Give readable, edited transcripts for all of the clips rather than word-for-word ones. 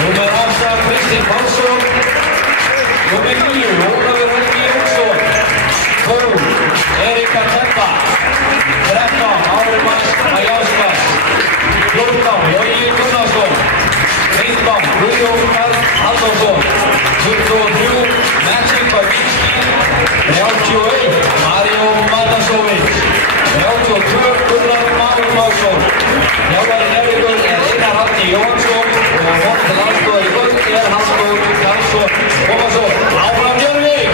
Nummer 8, Kristin Paulsson. Nummer 9, Ólafur Helgi Jónsson. 12, Erika Teppa. 13, Ári Majáska. 14, Logi Gunnarsson. 15, Guðjón Karl Halldórsson. 23, Maciej Babicki. 31, Mario Matasovic. 32, Gunnar Magnússon. Þjálfari Njarðvíkur Einar Árni Jóhannsson og honum til aðstoðar í kvöld Halldór Karlsson Tómasson. Áfram Njarðvík!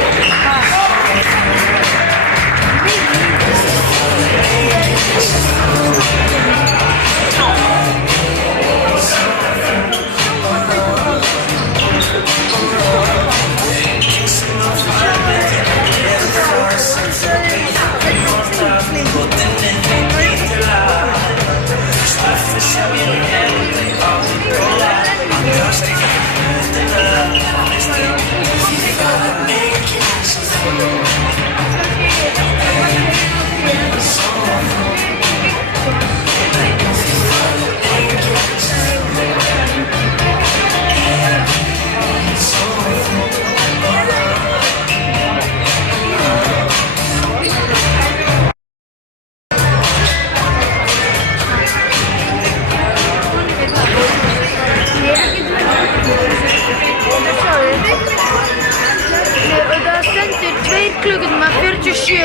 Klukkutíma 47,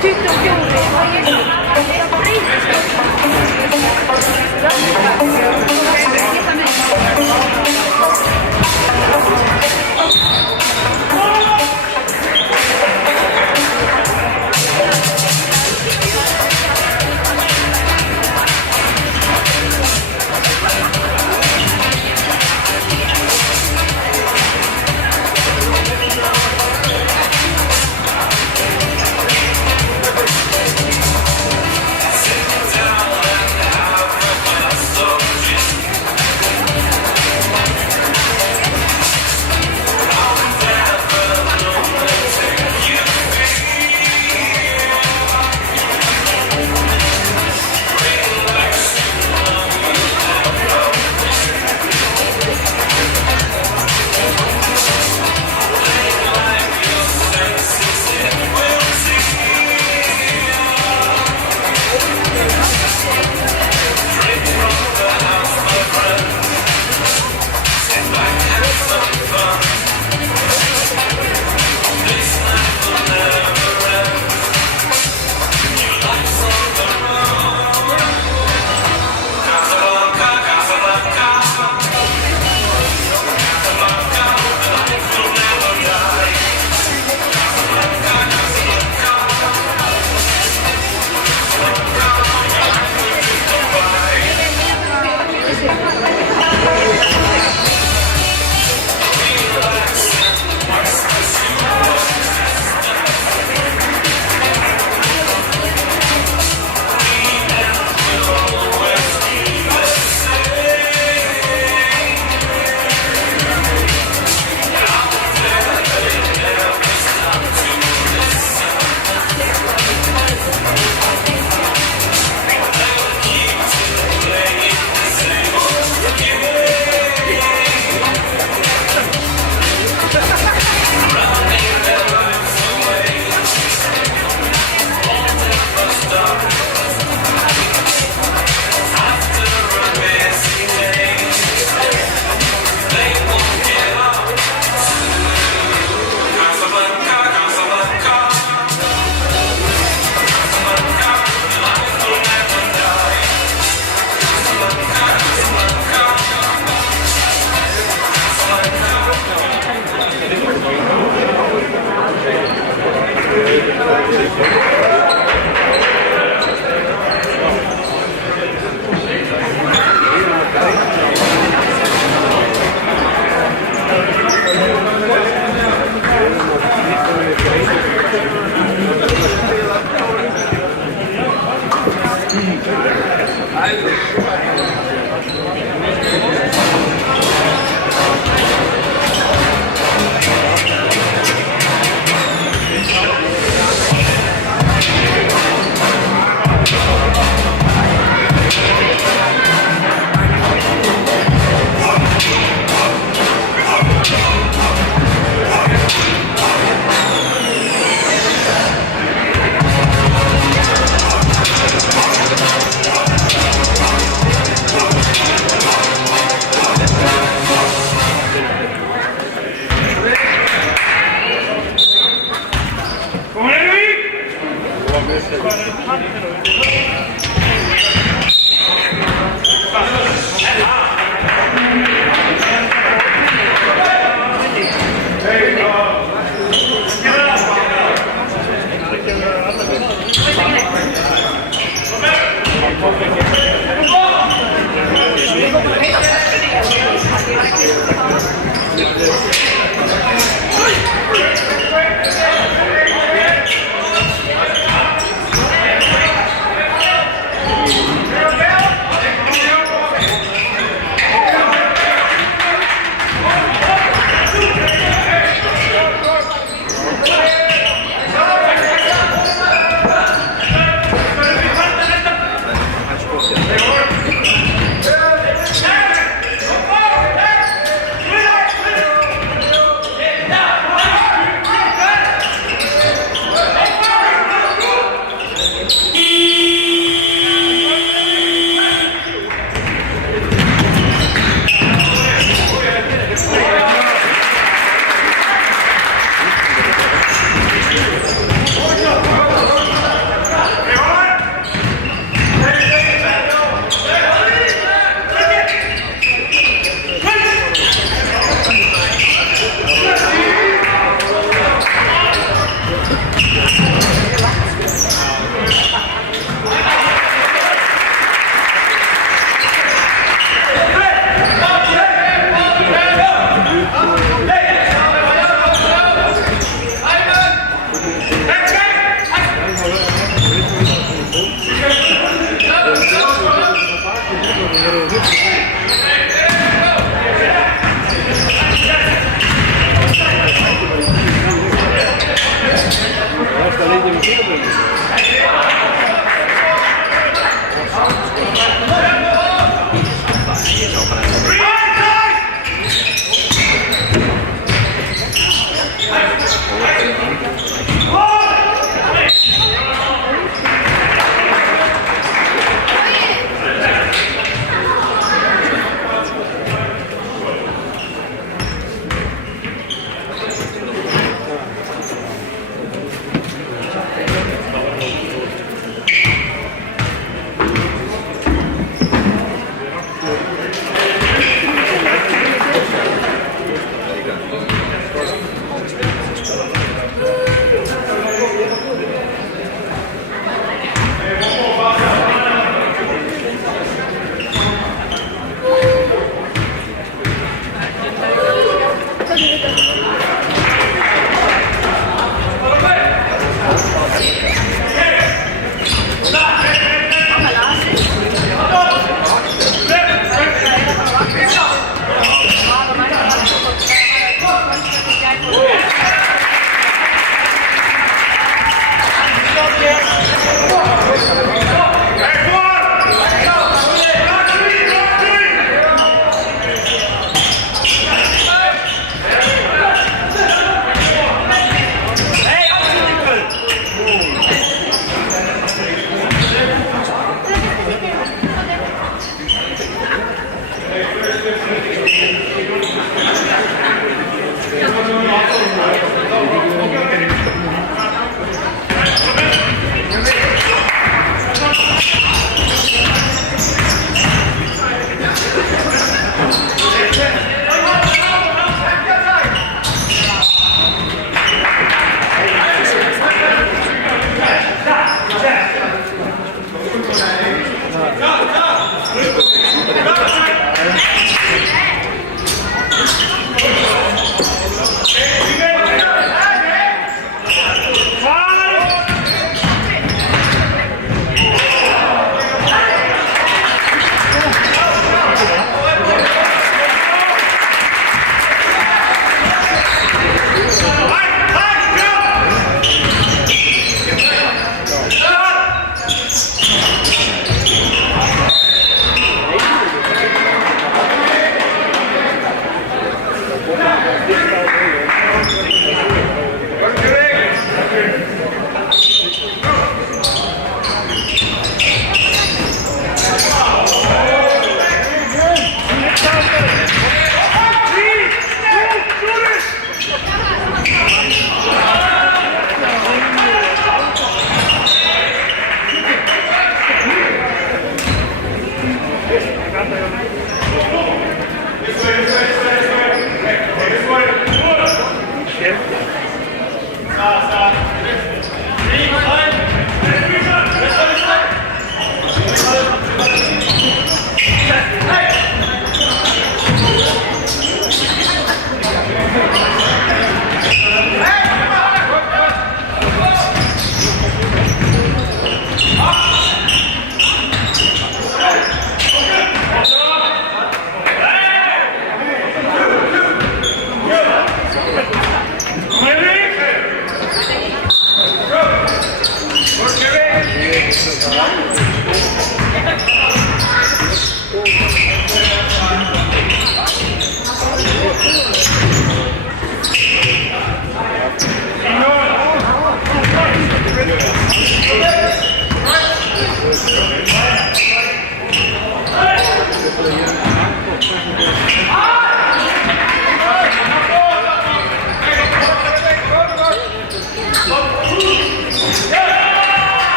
24.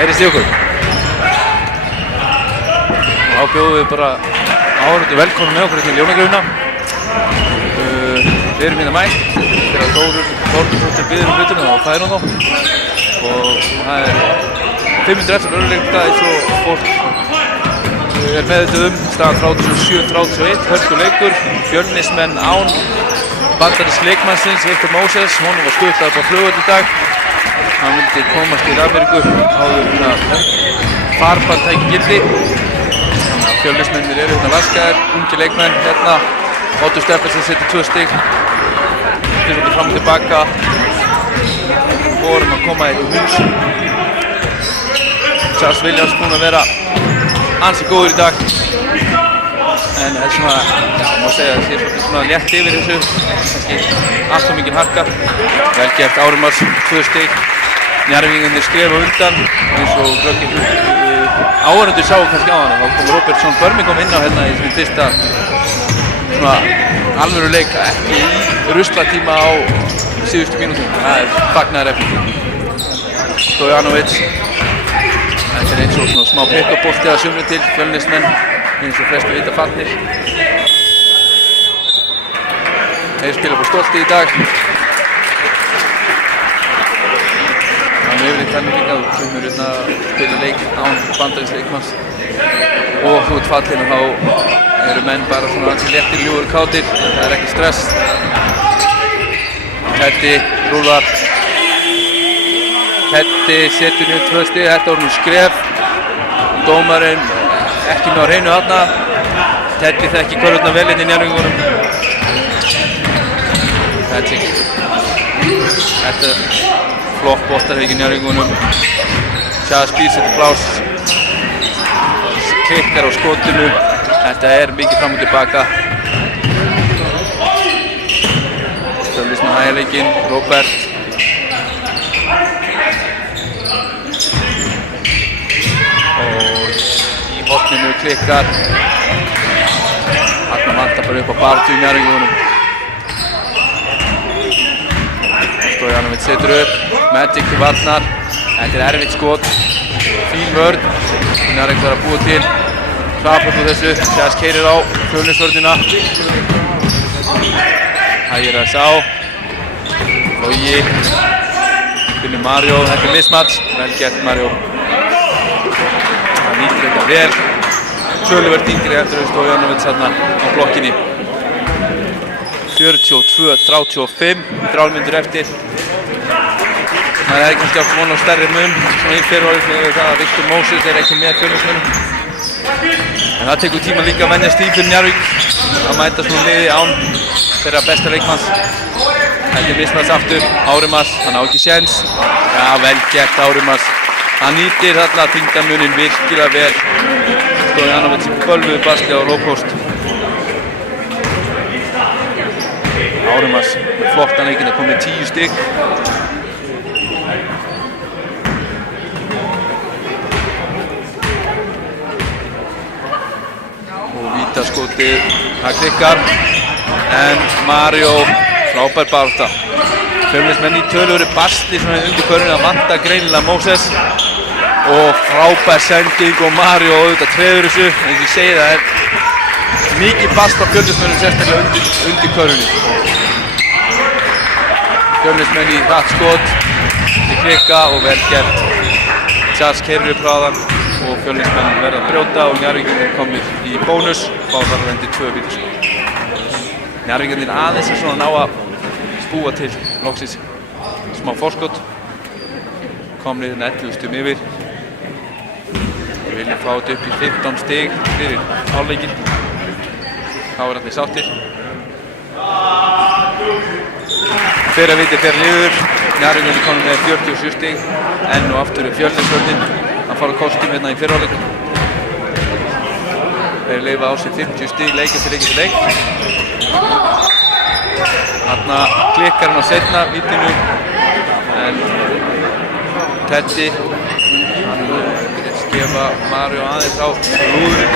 Heyrist í okkur. Þá bjóðum við bara áhorfendur velkomna með okkur hérna í Ljónagröfina. Við erum hérna mætt þegar Þórður biður hlutuna og það hún þá. Og það 5 eftir öruleikta eins og fólk meðvituð staðan 37-31, hörkuleikur, Fjölnismenn án bandarísks leikmannsins Viktor Moses, honum var skutlað upp á flugvöll í dag. Hann vildi komast til Ameríku áður að farbann tæki gildi. Þannig að Fjölnismennir eru hérna vaskaðir, ungi leikmenn hérna. Otto Stephensen setur 2 stig. Þeir svolítið fram og tilbaka. Vorum að koma í hús. Charles Williams búinn að vera ansi góður í dag. En það svona, má segja að það sé svona létt yfir þessu. Kannski allt of mikil harka. Vel gert Árumars, 2 stig. Njarðvíkingarnir skrefa undan eins og glöggir áhorfendur sáu kannski á hana. Þá kom Robertson Birmingham inn á hérna í sin fyrsta svona alvöru leik, ekki í ruslatíma á síðustu mínútum. Það fagnaðarefni. Stojanovic. Þetta eins og svona smá pick-up-bolti að sumri til Fjölnismenn eins og flestu vita fallnir. Þeir spila på Stolti í dag. Þannig yfirleitt þannig líka að þú kemur hérna að spila leik án bandarísks leikmanns og þú ert fallinn og þá eru menn bara svona ansi léttir, ljúfur, kátir, það er ekki stress. Ketti rúlar. Ketti setur niður 2 stig, þetta voru nú skref. Dómarinn ekki með á hreinu þarna. Teddy þekki körfurnar vel inn í Njarðvíkingunum. Þetta er flott boltarleik í Njarðvíkingunum. Chaz býr sér til pláss. Klikkar á skotinu. Þetta er mikið fram og tilbaka. Fjölnis með hægleikinn, Róbert. Og í horninu klikkar. Þarna vantar bara upp á baráttu í Njarðvíkingunum. Stojanovic setur upp, Magic til varnar. Þetta er erfitt skot. Fín vörn. Njarðvík þarf að búa til. Hrapur úr þessu. Chaz keyrir á Fjölnisvörnina. Hægir að sá. Logi. Finnur Mario. Þetta er mismatch. Vel gert Mario. Það nýtir þetta vel. Töluvert yngri eftir Stojanovic þarna á blokkinni. 42-35. 3 mínútur eftir. Það er kannski átt von á stærri mun svona í fyrirhálfleik með það að Viktor Moses er ekki með Fjölnismönnum. En það tekur tíma líka að venjast í fyrir Njarðvík að mæta svona liði án þeirra besta leikmanns. Þetta er mismatch aftur, Árimas, hann á ekki séns. Já, vel gert Árimas. Hann nýtir þarna þyngdarmunin virkilega vel. Stojanovic bölvuðu basli á lópost. Árimas, flottan leikinn að koma með 10 stig. Vítaskotið, það klikkar, en Mario, frábær barátta. Fjölnismenn í töluverðu basli svona undir körfunni, það vantar greinilega Moses og frábær sending og Mario auðvitað treður þessu, eins og ég segi það er mikið basl á Fjölnismennum sérstaklega undir körfunni. Fjölnismenn í hratt skot, í klikka og vel gert. Chaz keyrir upp hraðan og Fjölnismenn verða að brjóta og Njarðvíkingarnir komnir í bónus og fá þar vendi 2 vítaskot. Njarðvíkingarnir aðeins er svona ná að búa til loksins smá forskot. Komnir 11 stigum yfir. Við viljum fá þetta upp í 15 stig fyrir hálfleikinn. Þá er allir sáttir. Fyrra viti fer niður. Njarðvíkingarnir komnir með 47 stig. Enn og aftur er Fjölnisvörnin að fara kostum hérna í fyrrhálfleik. Þeir leyfa á sig 50 stig leik eftir leik. Þarna klikkar hann á seinna vítinu en Teddy hann virðist gefa Mario aðeins á lúðurinn.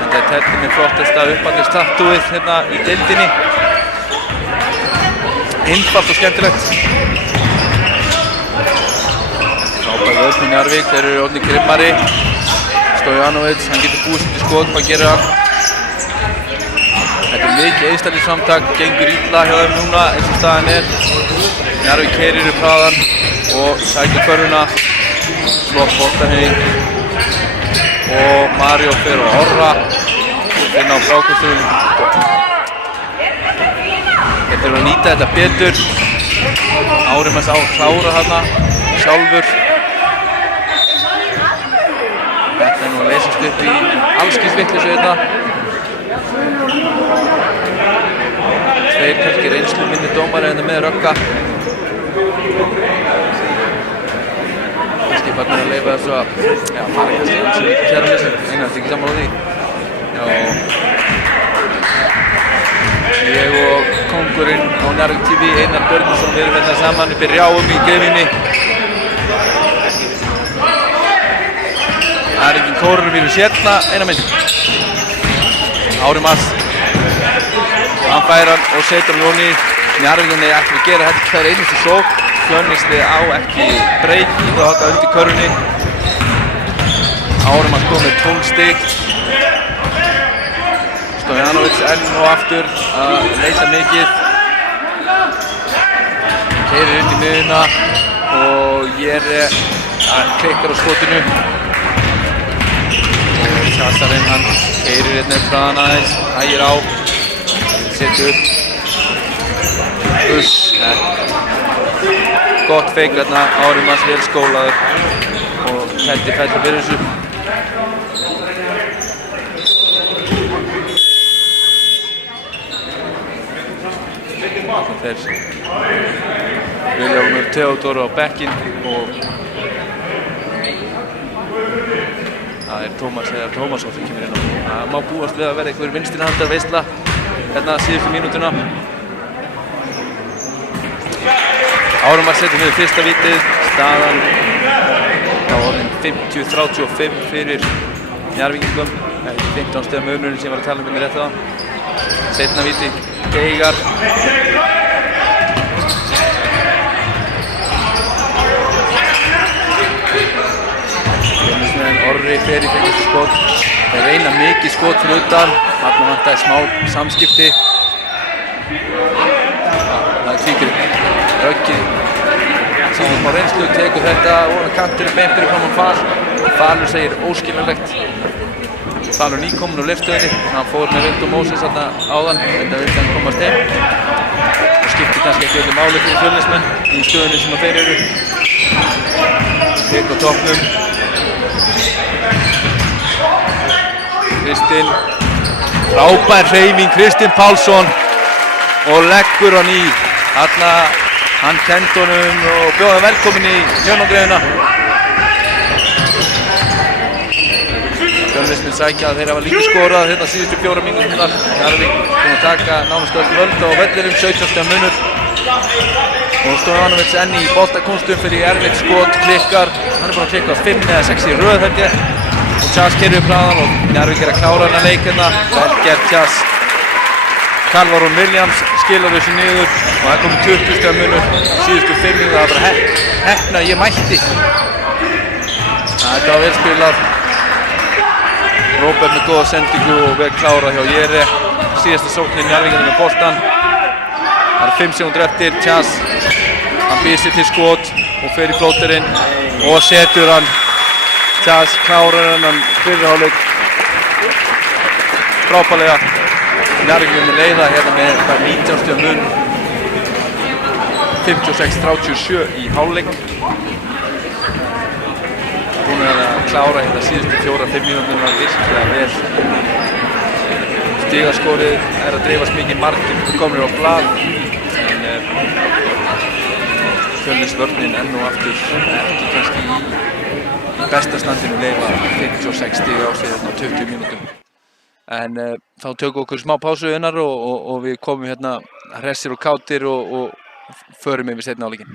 Þetta er Teddy með flottasta upphandlegstatúið hérna í deildinni. Einfalt og skemmtilegt. Frábær vörn í Njarðvík, þeir eru orðnir grimmari. Stojanovic, hann getur búið sér til skot, hvað gerir hann? Þetta er mikið einstaklingsframtak, gengur illa hjá þeim núna eins og staðan er. Njarðvík keyrir upp hraðan og sækir körfuna. Flott boltarhefing. Og Mario fer og Orra. Finna á frákvæmstöðum. Þeir þurfa að nýta þetta betur. Árimas á klára þarna sjálfur. Þetta er nú að leysast upp í allskyns vitleysu hérna. Tveir kannski reynslu minni dómari hérna með Rögga. Kannski farnir að leyfa þessu að fara kannski eins og líka kæra missi. Einar, þetta ekki sammála því? Já. Ég og kóngurinn á Njarðvík TV, Einar Börgvinsson, við erum hérna saman uppi Rjáum í Greifinni. Það er engin kórónavírus hérna, eina mynd. Árimas. Hann fær hann og setur hann ofan í. Njarðvíkingarnir ætla að gera þetta hver einustu sókn. Fjölnisliðið á ekki breyk í það halda undir körfunni. Árimas kom með 12 stig. Stojanovic enn og aftur að leita mikið. Keyrir inn í miðuna og Jere klikkar á skotinu. Chazarinn hann keyrir hérna upp hraðan aðeins, hægir á, setur upp. Gott feik hérna, Árimas vel skólaður og Teddy fellur fyrir þessu. Vilhjálmur Theodór á bekkinn og það Tómas Heiðar Tómasson sem kemur inn á. Það má búast við að vera einhver vinstrihandar veisla hérna síðustu mínútuna. Ármann setur niður fyrsta vítið, staðan á orðin 50-35 fyrir Njarðvíkingum. Það er 15 stiga munurinn sem ég var að tala um rétt það. Seinna víti Geigar. Orri fer í fengistu skot. Þeir reyna mikið skot fyrir utan. Þarna vantaði smá samskipti. Það er tvíkur. Röggið sem á reynslu tekur þetta og kanturinn beint fyrir fram á Fal. Falur segir óskiljanlegt. Falur nýkominn úr leifstöðinni. Hann fór með Vind og Móses þarna áðan. Þetta vildi hann komast heim. Og skiptir kannski ekki öllu máli fyrir Fjölnismenn í stöðunni sem þeir eru. Tek á toppnum. Kristinn, frábær hreyfing Kristinn Pálsson og leggur hann í. Þarna hann kenndi honum og bjóða velkomin í Hjörnungreiðuna. Fjölnismenn sækja að þeir hafa líka skorað hérna síðustu 4 mínúturnar. Njarðvík búinn að taka nánast öll völd á vellinum, 17 stiga munur. Og Stojanovic enn í boltakúnstum fyrir erfitt skot, klikkar. Hann er búinn að klikka 5 eða 6 í röð held ég. Og Tjas kerur upp hraðan og Njarðvík að klára hennar leik hérna. Vel gert Tjas. Calvarón Williams skilar þessu niður og það er komið 20 stiga munur. Síðustu 5 mínútur, það var bara heppna ég mætti. Þetta var vel spilað. Róbert með góða sendingu og vel klárað hjá Jere. Síðasta sóknin Njarðvíkinn með boltan. Það er 5 sekúndur eftir. Tjas, hann býr sér til skot og fer í flóterinn og setur hann. Tjas klárar hennan fyrri hálfleik frábærlega. Njarðvík með leiða hérna með 19 stiga mun. 56-37 í hálfleik. Búin að klára hérna síðustu 4-5 mínúturnar virkilega vel. Stigaskorið er að dreifast mikið margir komnir á blað. En Fjölnisvörnin enn og aftur ekki kannski í besta standinu leifa 56 stiga á sig hérna á 20 mínútum. En þá tökum okkur smá pásu innar og við komum hérna hressir og kátir og förum yfir seinni hálfleikinn.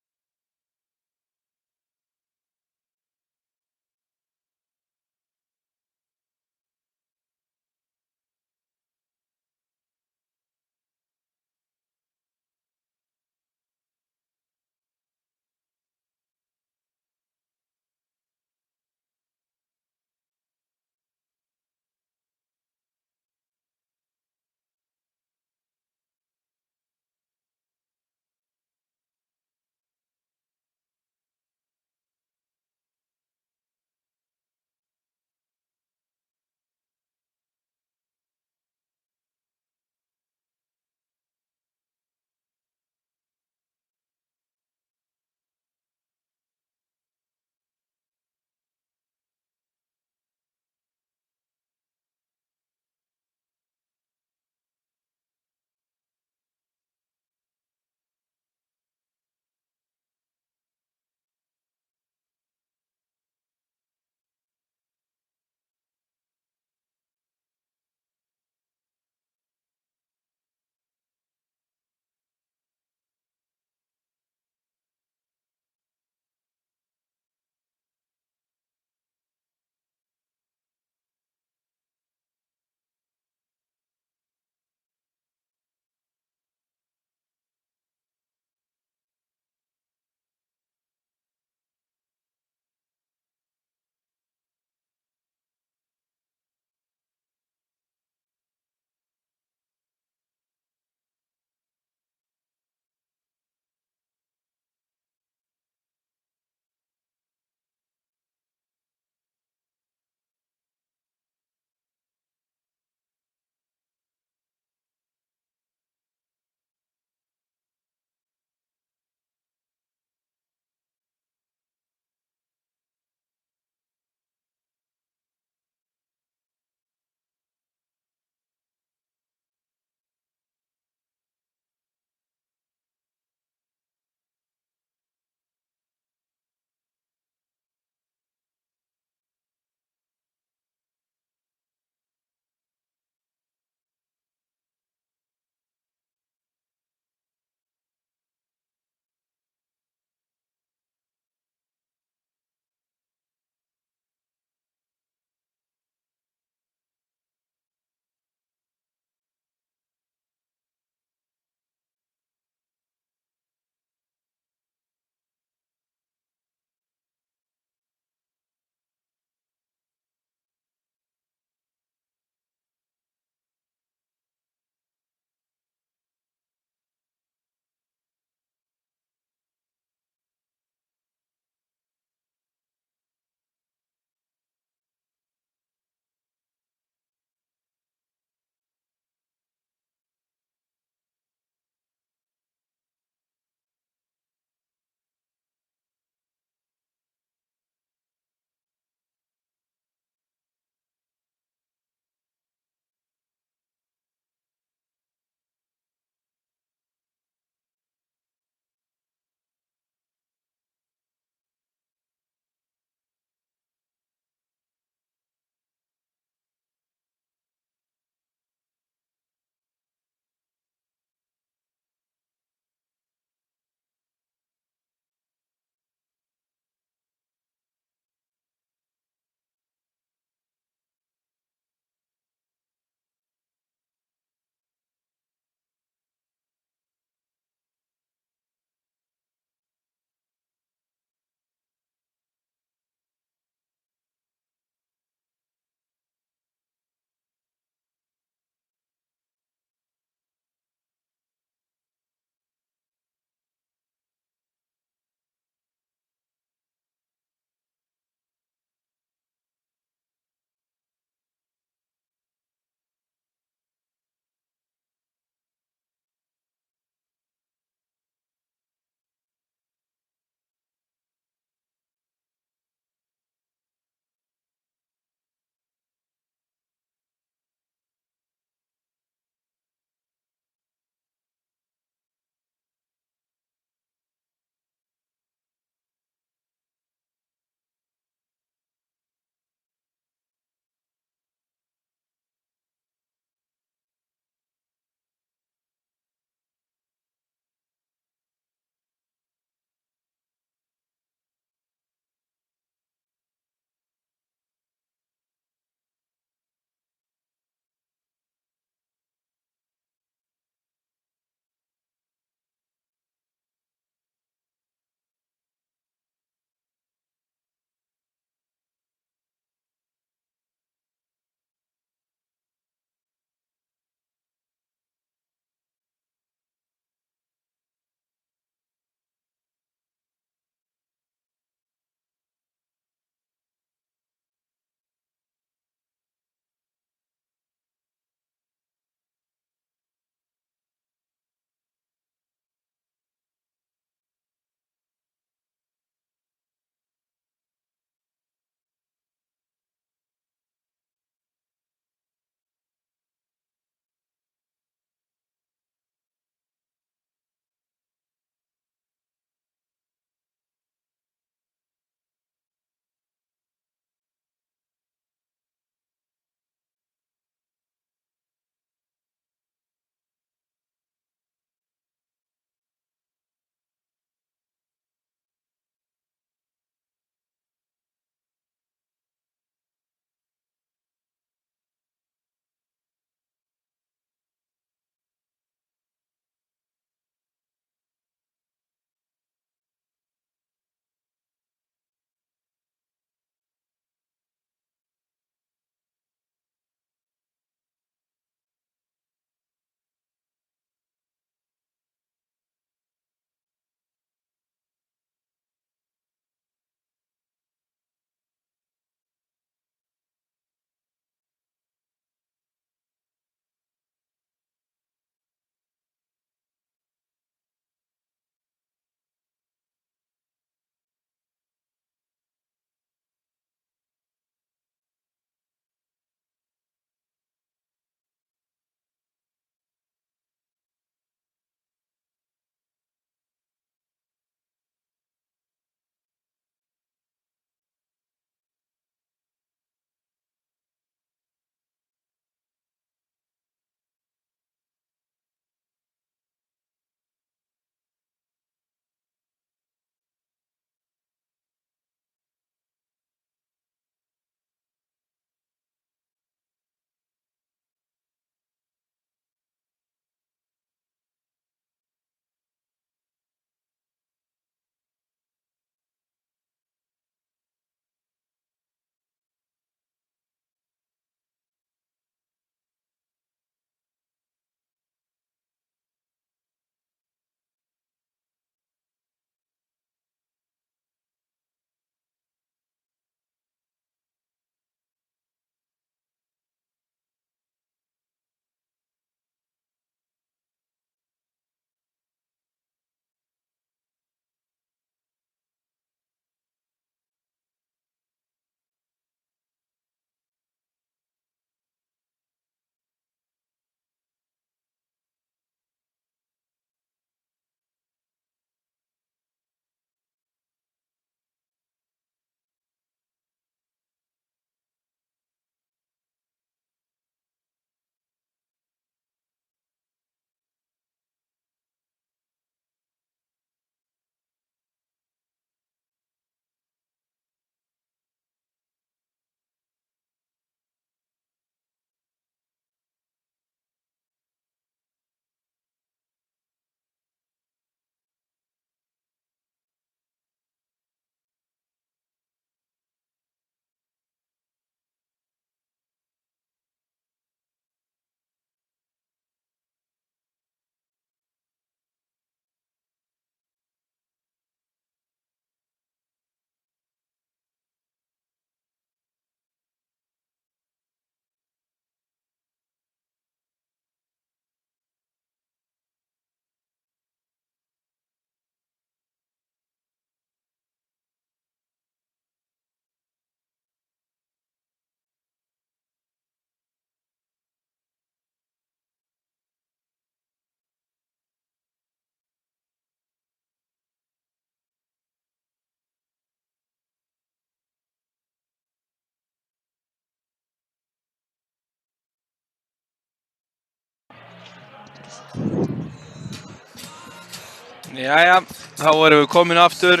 Jæja, þá erum við komin aftur.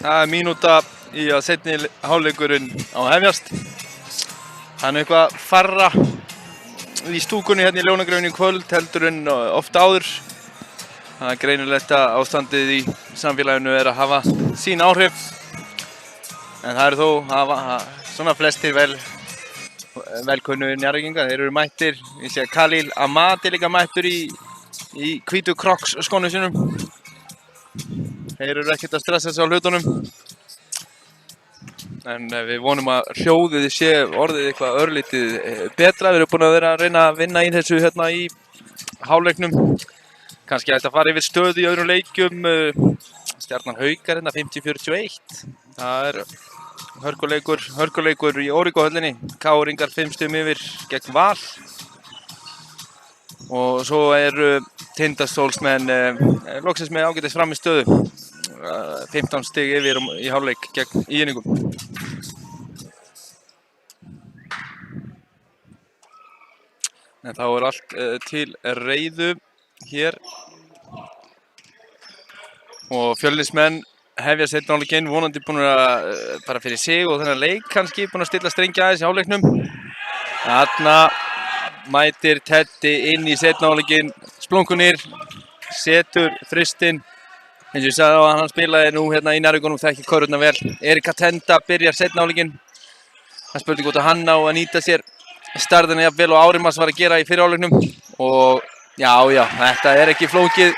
Það er mínúta í að seinni hálfleikurinn á að hefjast. Það er eitthvað færra í stúkunni hérna í Ljónagröfinni í kvöld heldur en oft áður. Það er greinilegt að ástandið í samfélaginu er að hafa sín áhrif. En það eru þó svona flestir velkunnu Njarðvíkingar. Þeir eru mættir. Ég sé að Khalil Ahmad er líka mættur í hvítu Crocs skónum sínum. Þeir eru ekkert að stressa sig á hlutunum. En við vonum að hljóðið sé orðið eitthvað örlítið betra. Við erum búin að vera að reyna að vinna í þessu hérna í hálfleiknum. Kannski ætti að fara yfir stöðu í öðrum leikjum. Stjarnan Haukar hérna 50-41. Það er hörkuleikur í Órigóhöllinni. KR-ingar 5 stigum yfir gegn Val. Og svo eru Tindastólsmenn loksins með ágætis frammistöðu. 15 stig yfir í hálfleik gegn ÍR-ingum. En þá er allt til reiðu hér. Og Fjölnismenn hefja seinni hálfleikinn, vonandi búin að bara fyrir sig og þennan leik kannski búin að stilla strengi aðeins í hálfleiknum. Þarna mætir Teddy inn í seinni hálfleikinn, splunkunir, setur þristinn. Eins og ég sagði að hann spilaði nú hérna í Njarðvíkunum, þekkir körfurnar vel. Erik Katenda byrjar seinni hálfleikinn. Það spurning hvort að hann á að nýta sér starðina jafn vel og Árimas var að gera í fyrri hálfleiknum. Og já, þetta er ekki flókið.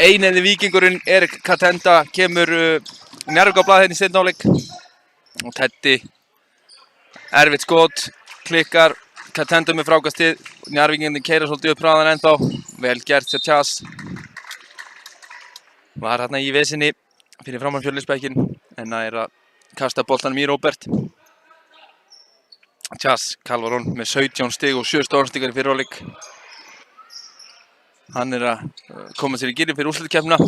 Einhenni víkingurinn Erik Katenda kemur Njarðvík á blað hérna í seinni hálfleik. Og Teddy, erfitt skot, klikkar. Katenda með frákastið. Njarðvíkingarnir keyra svolítið upp hraðan ennþá. Vel gert hjá Chas. Var hérna í vesinni fyrir framan Fjölnisbekkin en það er að kasta boltanum í Róbert. Chas Kalvarón með 17 stig og 7 stórstigar í fyrri hálfleik. Hann er að koma sér í gírinn fyrir úrslitakeppnina.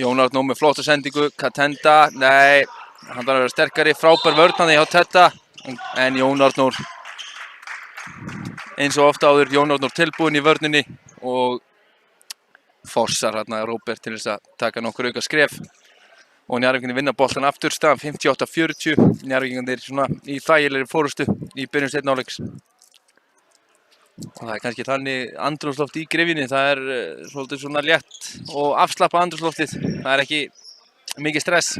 Jón Árnó með flotta sendingu. Katenda, nei, hann þarf að vera sterkari. Frábær vörn hjá Tedda en Jón Árnó eins og ofta áður. Jón Árnó tilbúinn í vörninni og forsar hérna Róbert til þess að taka nokkur auka skref. Og Njarðvíkingarnir vinna boltan aftur, staðan 58-40. Njarðvíkingarnir svona í þægilegri fórustu í byrjun seinni hálfleiks. Og það er kannski þannig andrúmsloft í gryfjunni, það er svolítið svona létt og afslappað andrúmsloftið. Það er ekki mikið stress.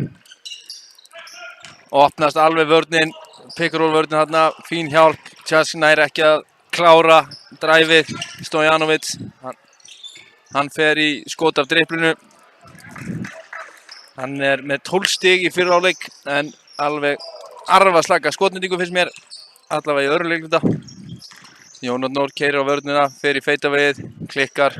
Opnast alveg vörnin, pick-and-roll vörnin hérna, fín hjálp. Chas nær ekki að klára dræfið, Stojanovic. Hann fer í skot af driplinu. Hann er með 12 stig í fyrri hálfleik en alveg arfaslaka skotnýtingu finnst mér, allavega í öðrum leikluta. Jón Árnór keyrir á vörnina, fer í feitavegið, klikkar.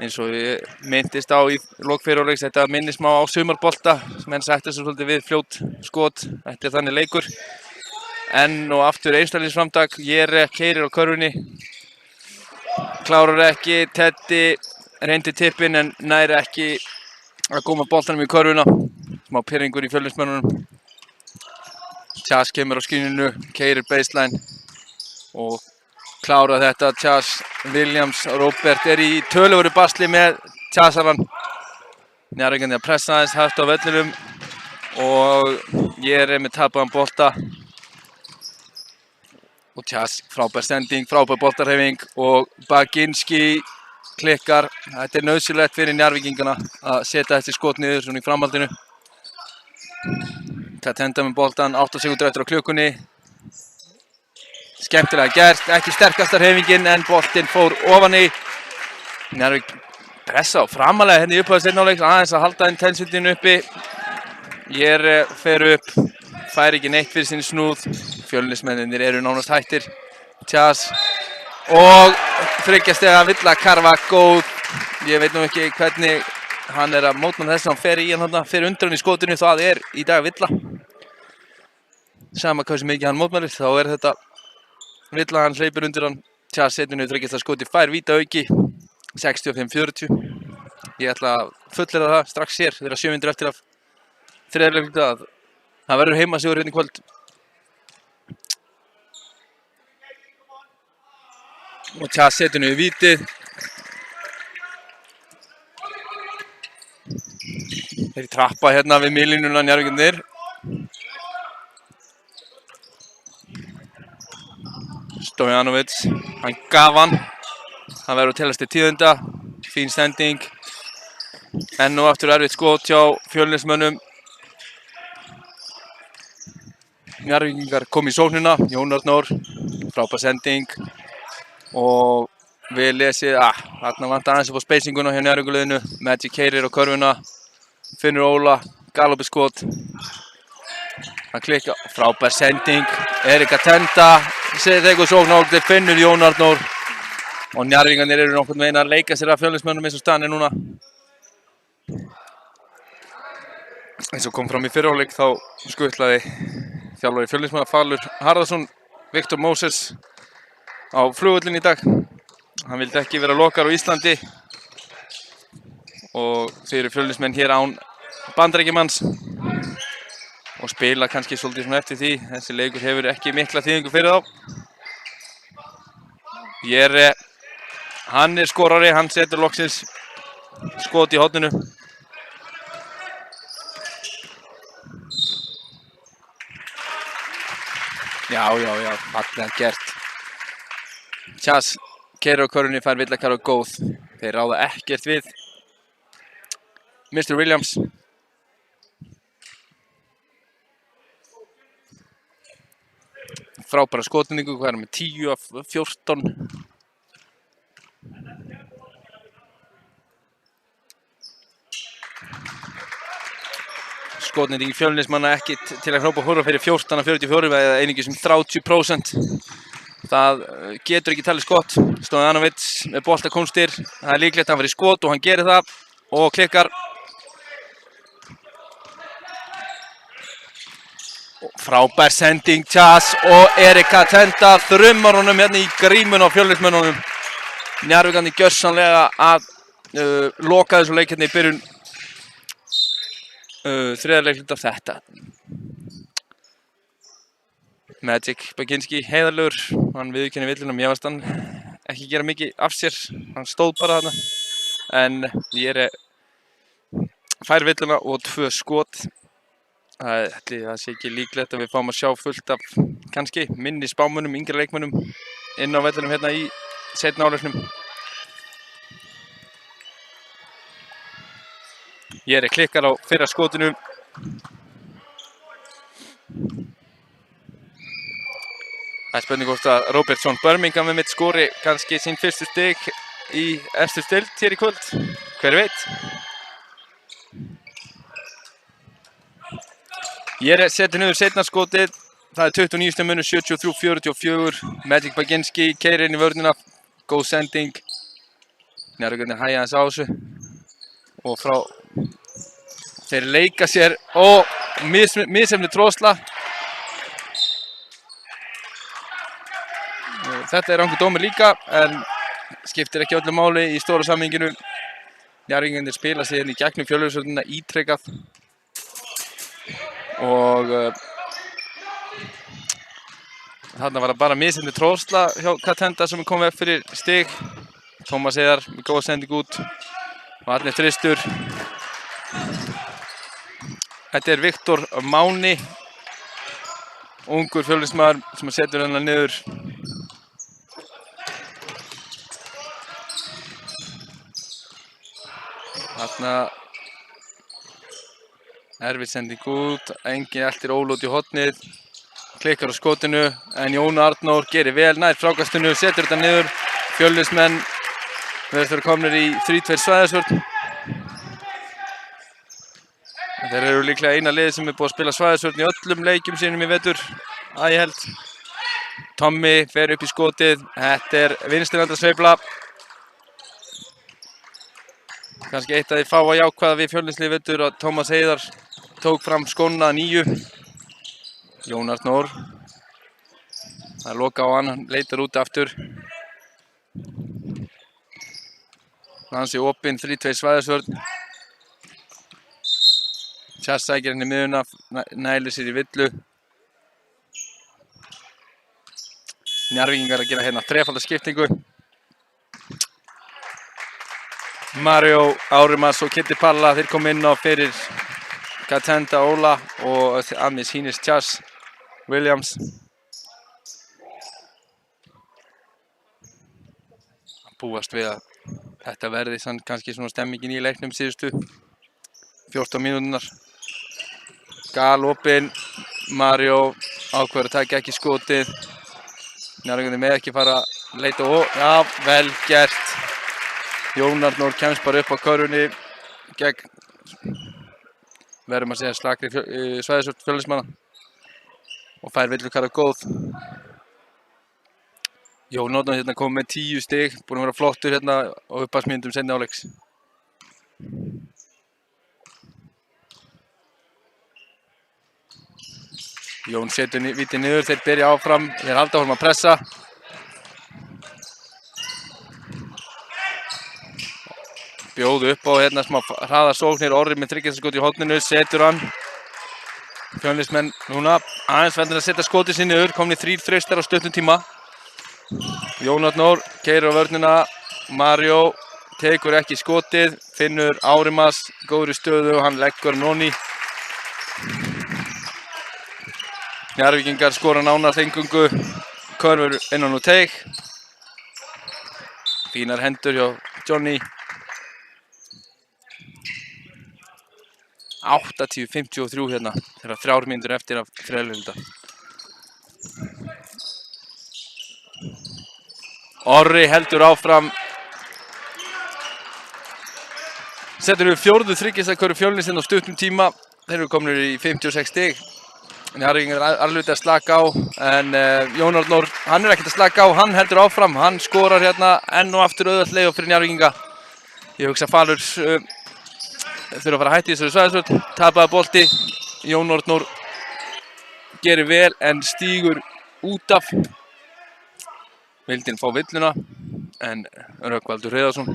Eins og ég minntist á í lok fyrri hálfleiks, þetta minnir smá á sumarbolta sem menn sætti svo svolítið við fljót skot. Þetta er þannig leikur. Enn og aftur einstaklingsframtak, Jere keyrir á körfunni. Klárar ekki, Teddy reyndi tippinn en nær ekki að koma boltanum í körfuna. Smá pirringur í Fjölnismönnunum. Chas kemur á skíninu, keyrir baseline og klárar þetta. Chas, Williams, Róbert er í töluverðu basli með Chasaran. Njarðvíkingarnir að pressa aðeins hægt á vellinum og ég er með tapaðan bolta. Og Chas, frábær sending, frábær boltarhreyfing og Baginski klikkar. Þetta er nauðsynlegt fyrir Njarðvíkingana að setja þessi skot niður svona í framhaldinu. Katenda með boltan, 8 sekúndur eftir á klukkunni. Skemmtilega gert, ekki sterkastar hreyfingin en boltinn fór ofan í. Njarðvík pressa á framalega hérna í upphæðu seinni hálfleiks, aðeins að halda intensitinu uppi. Ég fer upp, fær ekki neitt fyrir sinni snúð. Fjölnismennirnir eru nánast hættir. Chas og 3 stiga villa karfa góð. Ég veit nú ekki hvernig hann er að mótmanna þess að hann fer í hann þarna, fer undir hann í skotinu, það er í dag villa. Sama hversu mikið hann mótmælir, þá er þetta villa, hann hleypur undir hann. Chas setur niður 3 stiga skoti, fær vítaauki, 65-40. Ég ætla að fullyrða það strax hér, þeirra 7 mínútur eftir af þriðja leikluta að það verður heimasigur hérna í kvöld. Og Tjas setur niður vítið. Þeir trappa hérna við miðlínuna Njarðvíkingarnir. Stojanovic, hann gaf hann. Það verður að telast til tíðinda. Fín sending. Enn og aftur erfitt skot hjá Fjölnismönnum. Njarðvíkingar kom í sóknina. Jón Arnór, frábær sending. Og við lesið, þarna vantar aðeins upp á speysinguna hjá Njarðvíkurliðinu. Magic keyrir á körfuna. Finnur Óla, galopi skot. Hann klikka, frábær sending. Erik Atenda, tekur sókn á til Finnur Jón Arnór. Og Njarðvíkingarnir eru nokkurn veginn að leika sér að Fjölnismönnum eins og staðan er núna. Eins og kom fram í fyrri hálfleik þá skutlaði þjálfari Fjölnismanna Falur Harðarson Viktor Moses á flugvöllinn í dag. Hann vildi ekki vera lokar á Íslandi og þeir eru Fjölnismenn hér án Bandaríkjamanns og spila kannski svolítið svona eftir því. Þessi leikur hefur ekki mikla þýðingu fyrir þá. Hann er skorari, hann setur loksins skot í horninu. Já, fallega gert. Tjas keyrir á körfunni, fær villakar og góð. Þeir ráða ekkert við. Mr. Williams. Frábæra skotningu, hvað er með 10 af 14. Skotningin Fjölnismanna ekki til að hrópa húrra fyrir 14 af 44 eða einungis 30%. Það getur ekki talið skot. Stojanovic með boltakúnstir. Það er líklegt að hann fari í skot og hann gerir það og klikkar. Frábær sending Tjas og Erik Atenda þrummar honum hérna í grímun á Fjölnismönnunum. Njarðvíkingarnir gjörsamlega að loka þessu leik hérna í byrjun þriðja leikluta þetta. Magic Baginski heiðarlegur, hann viðurkennir villuna, mér fannst hann ekki gera mikið af sér, hann stóð bara þarna. En fær villuna og 2 skot. Það sé ekki líklegt að við fáum að sjá fullt af kannski minni spámönnum, yngri leikmönnum inn á vellinum hérna í seinna hálfleiknum. Klikkar á fyrra skotinu. Það er spurning hvort að Robertson Birmingham með mitt skori kannski sín fyrstu stig í efstu deild hér í kvöld. Hver veit? Setur niður seinna skotið. Það er 29. munur, 73-44. Magic Baginski keyrir inn í vörnina. Góð sending. Njarðvíkingarnir hægja aðeins á þessu. Og frá þeir leika sér og misjafnir tróðsla. Þetta er rangur dómur líka en skiptir ekki öllu máli í stóra samhenginu. Njarðvíkingarnir spila sig inn í gegnum Fjölnisvöllina ítrekað. Og þarna var það bara misjafnir tróðsla hjá Katenda sem kom upp fyrir stig. Tómas Heiðar með góða sending út. Og Arnir Þristur. Þetta er Viktor Máni. Ungur Fjölnismaður sem setur hennar niður. Þarna erfið sending út, engin eltir Óla út í hornið, klikkar á skotinu en Jón Arnór gerir vel nær frákastinu, setur þetta niður. Fjölnismenn verður komnir í 3-2 svæðisvörn. Þeir eru líklega eina liðið sem er búið að spila svæðisvörn í öllum leikjum sínum í vetur, að ég held. Tommi fer upp í skotið, þetta er vinstrihandasveifla. Kannski eitt að þið fá að jákvæða við Fjölnislið vetur að Tómas Heiðar tók fram skóna 9. Jón Arnór. Það er loka á hann leitar út aftur. Nansi opinn, 3-2 svæðisvörn. Tjas sækir henni miðuna, nælir sér í villu. Njarðvíkingar að gera hérna þrefalda skiptingu. Mario Árimas og Kitty Palla, þeir kom inn á fyrir Katenda Óla og Amis Hínis Chas Williams. Búast við að þetta verði kannski svona stemmingin í leiknum síðustu 14 mínúturnar. Galopin, Mario ákveður að taka ekki skotið. Njarðvíkingar með ekki fara að leita og já, vel gert. Jón Arnór kemst bara upp á körfunni gegn verðum að segja slakri svæðisvörn Fjölnismanna og fær villukara góð. Jón Arnór hérna kom með 10 stig, búinn að vera flottur hérna á upphafsmínútum seinni hálfleiks. Jón setur vítið niður, þeir byrja áfram, þeir halda áfram að pressa. Bjóðu upp á hérna smá hraða sóknir, Orri með þriggjastaskot í horninu, setur hann. Fjölnismenn núna aðeins verður að setja skotið sinni niður, komnir 3 þristar á stuttum tíma. Jón Arnór keyrir á vörnina, Mario tekur ekki skotið, finnur Árimas góðri stöðu og hann leggur hann onni. Njarðvíkingar skora nánast eingöngu, körfur innan úr teig. Fínar hendur hjá Johnny. 80-53 hérna, þegar 3 mínútur eftir af þriðjuleikluta. Orri heldur áfram. Setur við 4. þriggjastaskörfu Fjölnis inn á stuttum tíma. Þeir eru komnir í 56 stig. Njarðvíkingar er alveg að slaka á, en Jón Arnór, hann er ekkert að slaka á, hann heldur áfram, hann skorar hérna enn og aftur auðvelt fyrir Njarðvíkinga. Ég hugsa að Falur þurfa að fara að hætta í þessari svæðisvörn, tapaði bolti, Jón Arnór gerir vel en stígur út af. Vildinn fá villuna, en Rögnvaldur Hreiðarsson,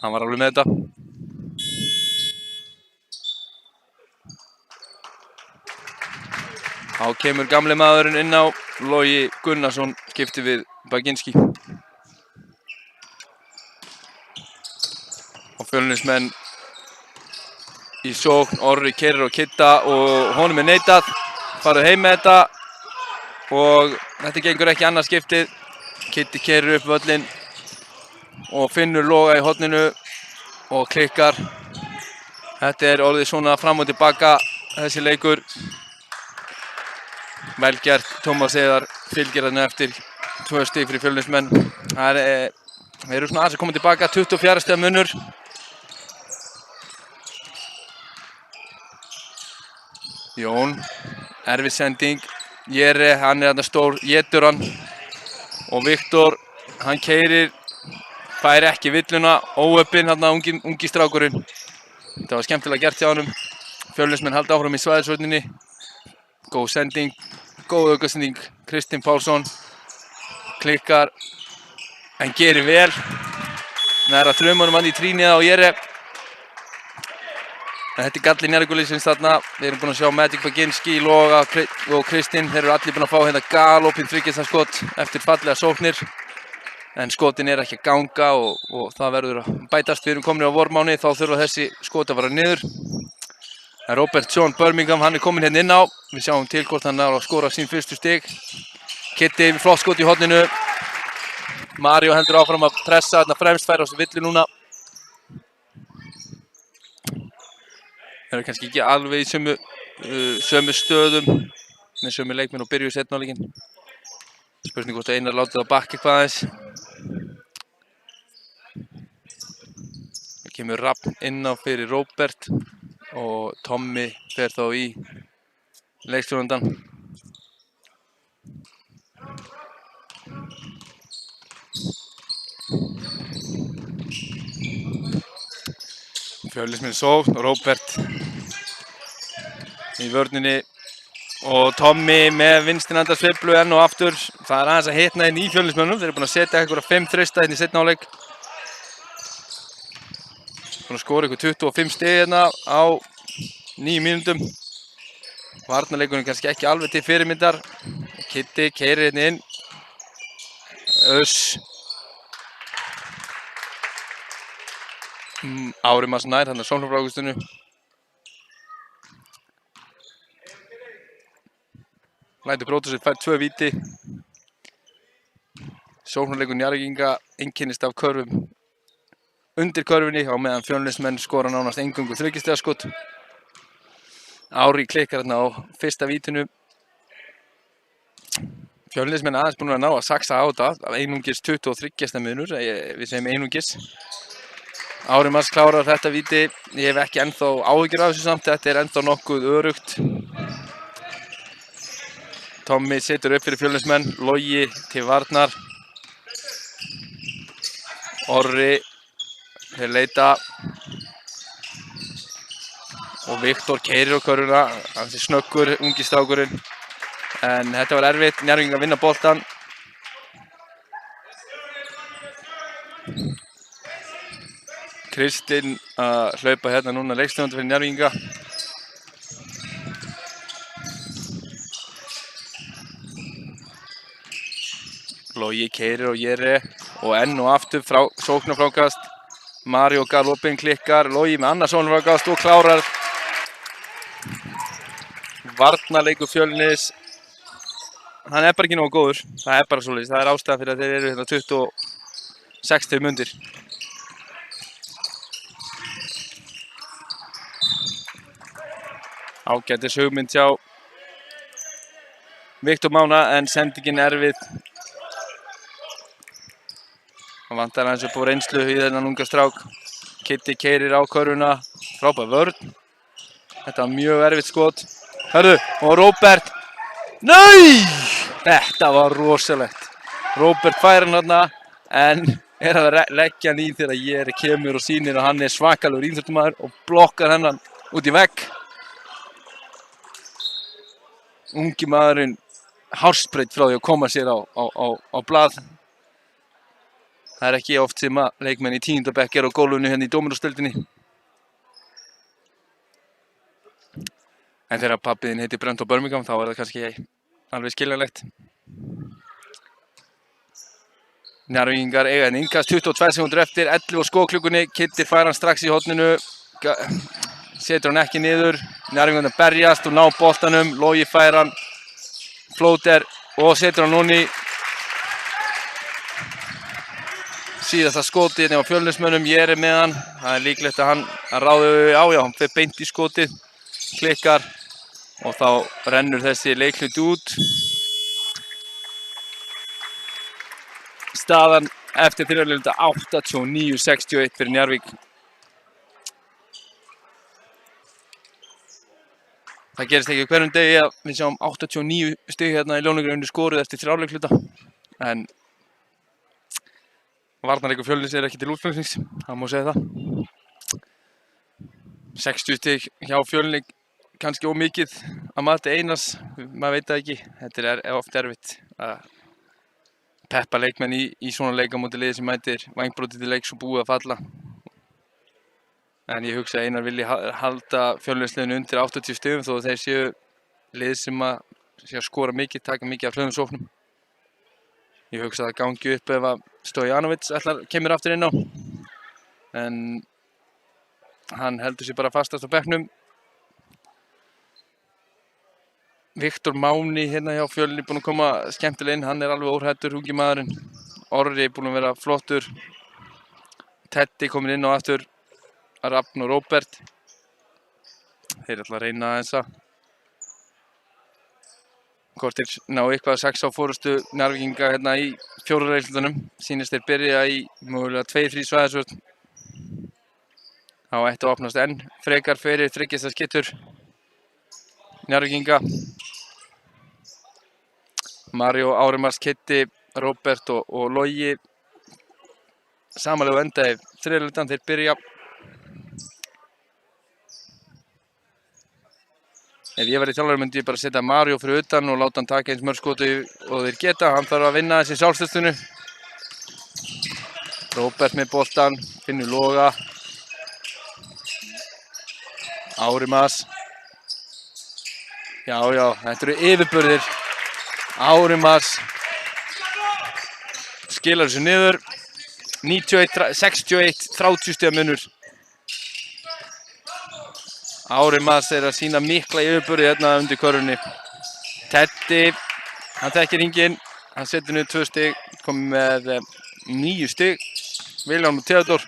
hann var alveg með þetta. Þá kemur gamli maðurinn inn á, Logi Gunnarsson skiptir við Baginski. Og Fjölnismenn í sókn, Orri keyrir á Kitta og honum er neitað, farið heim með þetta og þetta gengur ekki annað skiptið. Kitti keyrir upp völlinn og finnur Loga í horninu og klikkar. Þetta er orðið svona fram og tilbaka þessi leikur. Vel gert, Tómas Heiðar fylgir þarna eftir 2 stig fyrir Fjölnismenn. Það eru svona aðeins að koma tilbaka, 24 stiga munur. Jón, erfið sending, Jere, hann er þarna stór, étur hann. Og Viktor, hann keyrir, fær ekki villuna, óöppinn þarna ungi strákurinn. Þetta var skemmtilega gert hjá honum. Fjölnismenn halda áfram í svæðisvörninni. Góð sending, góð aukasending, Kristinn Pálsson klikkar en gerir vel. Næra þrjumunum hann í trínið á Jere. En þetta er galli Njarðvíkurliðsins þarna. Við erum búin að sjá Magic Baginski, Loga og Kristinn. Þeir eru allir búin að fá hérna galopinn þriggjastaskot eftir fallega sóknir. En skotin er ekki að ganga og það verður að bætast. Við erum komin á vormáni, þá þurfa þessi skot að fara niður. Robert John Birmingham, hann er komin hérna inn á. Við sjáum til hvort hann er að skora sín fyrstu stig. Kitty, flott skot í horninu. Mario heldur áfram að pressa þarna fremst, fær á sig villu núna. Þeir eru kannski ekki alveg í sömu stöðum með sömu leikmenn og byrjuðu seinna á leikinn. Spurning hvort Einar látið það bakka eitthvað aðeins. Það kemur Rafn inn á fyrir Róbert og Tommi fer þá í leikstjórnandann. Fjölnismenn sókn og Róbert í vörninni og Tommi með vinstinhanda sveiflu enn og aftur. Það er aðeins að hitna inn í Fjölnismönnum. Þeir eru búin að setja einhverja 5 þrista inn í seinni hálfleik. Búin að skora ykkur 25 stig hérna á 9 mínútum. Varnarleikurinn kannski ekki alveg til fyrirmyndar. Kitty keyrir hérna inn. Árimas nær hann sóknarfrákastinu. Lætur bróta sér, fær 2 víti. Sóknarleikur Njarðvíkinga einkennist af körfum undir körfunni á meðan Fjölnismenn skora nánast eingöngu þriggjastigaskot. Ári klikkar hérna á fyrsta vítinu. Fjölnismenn aðeins búin að ná að saxa á þetta af einungis 23 munur, við segjum einungis. Árimars klárar þetta víti. Ég hef ekki ennþá áhyggjur af þessu samt, þetta er ennþá nokkuð örugt. Tommi setur upp fyrir Fjölnismenn, Logi til varnar. Orri, þeir leita. Og Viktor keyrir á körfuna, hann er snöggur, ungi strákurinn. En þetta var erfitt, Njarðvíkingar að vinna boltann. Kristinn að hlaupa hérna núna leikstjórnandi fyrir Njarðvíkinga. Logi keyrir og Jere og enn og aftur sóknarfrákast. Mario Galopin klikkar, Logi með annað sóknarfrákast og klárar. Varnarleikur Fjölnis. Hann er bara ekki nógu góður, það er bara svoleiðis, það er ástæðan fyrir að þeir eru hérna 26 mundir. Ágætis hugmynd hjá Viktor Mána en sendingin erfið. Hann vantar aðeins upp á reynslu í þennan unga strák. Kitty keyrir á körfuna, frábær vörn. Þetta var mjög erfitt skot. Hörðu, og Róbert. Nei! Þetta var rosalegt. Róbert fær hann þarna en er að leggja hann í þegar Jere kemur og sýnir að hann er svakalegur íþróttamaður og blokkar hennan út í vegg. Ungi maðurinn hársbreytt frá því að koma sér á blað. Það er ekki oft sem að leikmenn í 10. bekk eru á gólfinu hérna í Dóminósdeildinni. En þegar pabbiðinn heitir Brent og Birmingham þá er það kannski alveg skiljanlegt. Njarðvíkingar eiga en innkast 22 sekúndur eftir, 11 á skóklukkunni. Kitty fær hann strax í horninu, setur hann ekki niður. Njarðvíkingarnir berjast og ná boltanum, Logi fær hann, flóter og setur hann núni. Síðasta skotið hérna á Fjölnismönnum, Jere með hann. Það er líklegt að hann ráði á, já, hann fer beint í skotið, klikkar og þá rennur þessi leiklut út. Staðan eftir fyrirhálfleika 89-61 fyrir Njarðvík. Það gerist ekki hverjum degi að við sjáum 89 stig hérna í Ljónagrunni skoruð eftir 3 leikluta. En varnarleikur Fjölnis er ekki til útflutnings, það má segja það. 60 stig hjá Fjölni, kannski ómikið að mati Einars, maður veit það ekki. Þetta er oft erfitt að peppa leikmenn í svona leik á móti liði sem mætir vængbrotið til leiks og búið að falla. En ég hugsa að Einar vilji halda Fjölnisliðinu undir 80 stigum þó að þeir séu lið sem að skora mikið, taka mikið af hlöðum sóknum. Ég hugsa að það gangi upp ef að Stojanovic kemur aftur inn á. En hann heldur sér bara fastast á bekknum. Viktor Máni hérna hjá Fjölni búinn að koma skemmtilega inn, hann er alveg óhræddur, ungi maðurinn. Orri búinn að vera flottur. Teddy kominn inn á aftur. Rafn og Róbert. Þeir ætla að reyna aðeins að hvort þeir ná eitthvað 6 á fórustu Njarðvíkinga hérna í 4. leiklutunum. Sýnist þeir byrja í mögulega 2-3 svæðisvörn. Þá ætti að opnast enn frekar fyrir þryggjasta skyttur Njarðvíkinga. Mario, Árimars, Kitty, Róbert og Logi. Samanlegu enda í 3. leiklutan þeir byrja. Ef ég væri þjálfari myndi ég bara setja Mario fyrir utan og láta hann taka eins mörg skoti og þeir geta. Hann þarf að vinna þessi sjálfstöðstunni. Róbert með boltan, finnur Loga. Árimars. Já, þetta eru yfirburðir. Árimars skilar þessu niður. 91, 61, 30 stiga munur. Ári Mas að sýna mikla yfirburði hérna undir körfunni. Teddy, hann þekkir hringinn, hann setur niður 2 stig, komið með 9 stig. Vilhjálmur og Theodór.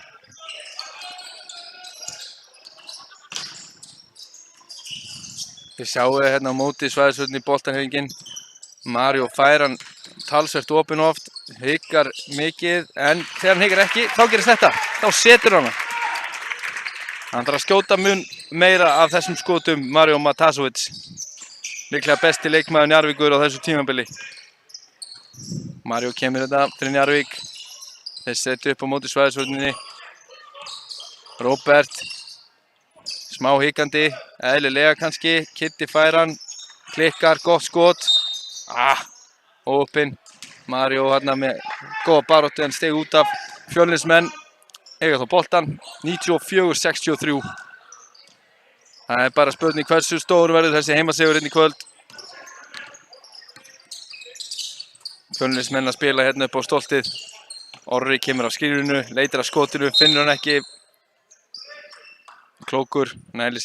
Þið sjáu hérna á móti svæðisvörðinni í boltanhefinginn. Mario fær hann talsvert opinn oft, hikar mikið, en þegar hann hikar ekki, þá gerist þetta. Þá setur hann. Hann þarf að skjóta mun meira af þessum skotum, Mario Matasovic. Líklega besti leikmaður Njarðvíkur á þessu tímabili. Mario kemur þetta fyrir Njarðvík. Þeir setja upp á móti svæðisvörðinni. Róbert. Smá hikandi, eðlilega kannski. Kitty fær hann. Klikkar, gott skot. Opinn. Mario hérna með góða baráttu en steig út af. Fjölnismenn eiga þá boltan. 94-63. Það bara spurning hversu stór verður þessi heimasigur hérna í kvöld. Fjölnismenn að spila hérna upp á stoltið. Orri kemur af skýrunu, leitar af skotinu, finnur hann ekki. Klókur, nælir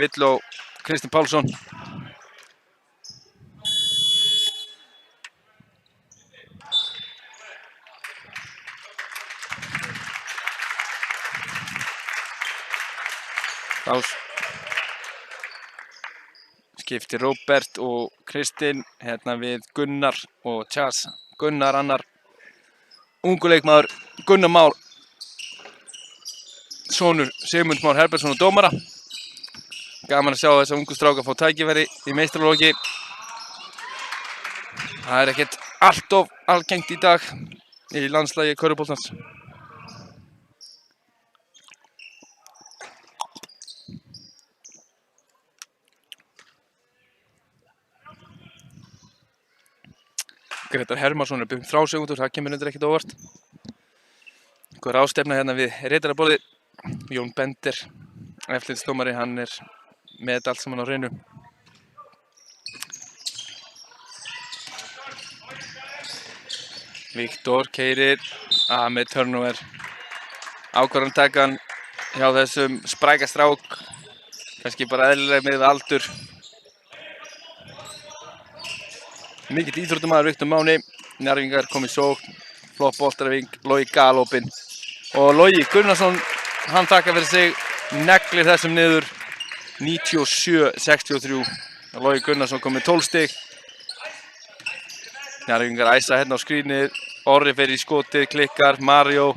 Vill og Kristinn Pálsson. Þá skiptir Róbert og Kristinn hérna við Gunnar og Chas. Gunnar annar ungu leikmaður, Gunnar Már, sonur Sigmund Már Herbertsson og dómara. Gaman að sjá þessa ungu stráka fá tækifæri í meistaraloki. Það ekkert allt of algengt í dag í landslagi körfuboltans. Grétar Hermansson er byggt þrásegundur, það kemur undir ekkert óvart. Einhver ráðstefna hérna við ritaraborðið. Jón Bender, eftirlitsdómari, hann er með þetta allt saman á hreinu. Viktor keyrir með turnover. Ákvarðantakan hjá þessum spræka strák. Kannski bara eðlilega með aldur. Mikill íþróttamaður Viktor Máni. Njarðvíkingar kom í sókn. Flott boltaræfing, Logi galopinn. Og Logi Gunnarsson, hann þakkar fyrir sig, neglir þessum niður. 97-63. Logi Gunnarsson kom með 12 stig. Njarðvíkingar æsa hérna á skrínið. Orri fer í skotið, klikkar. Mario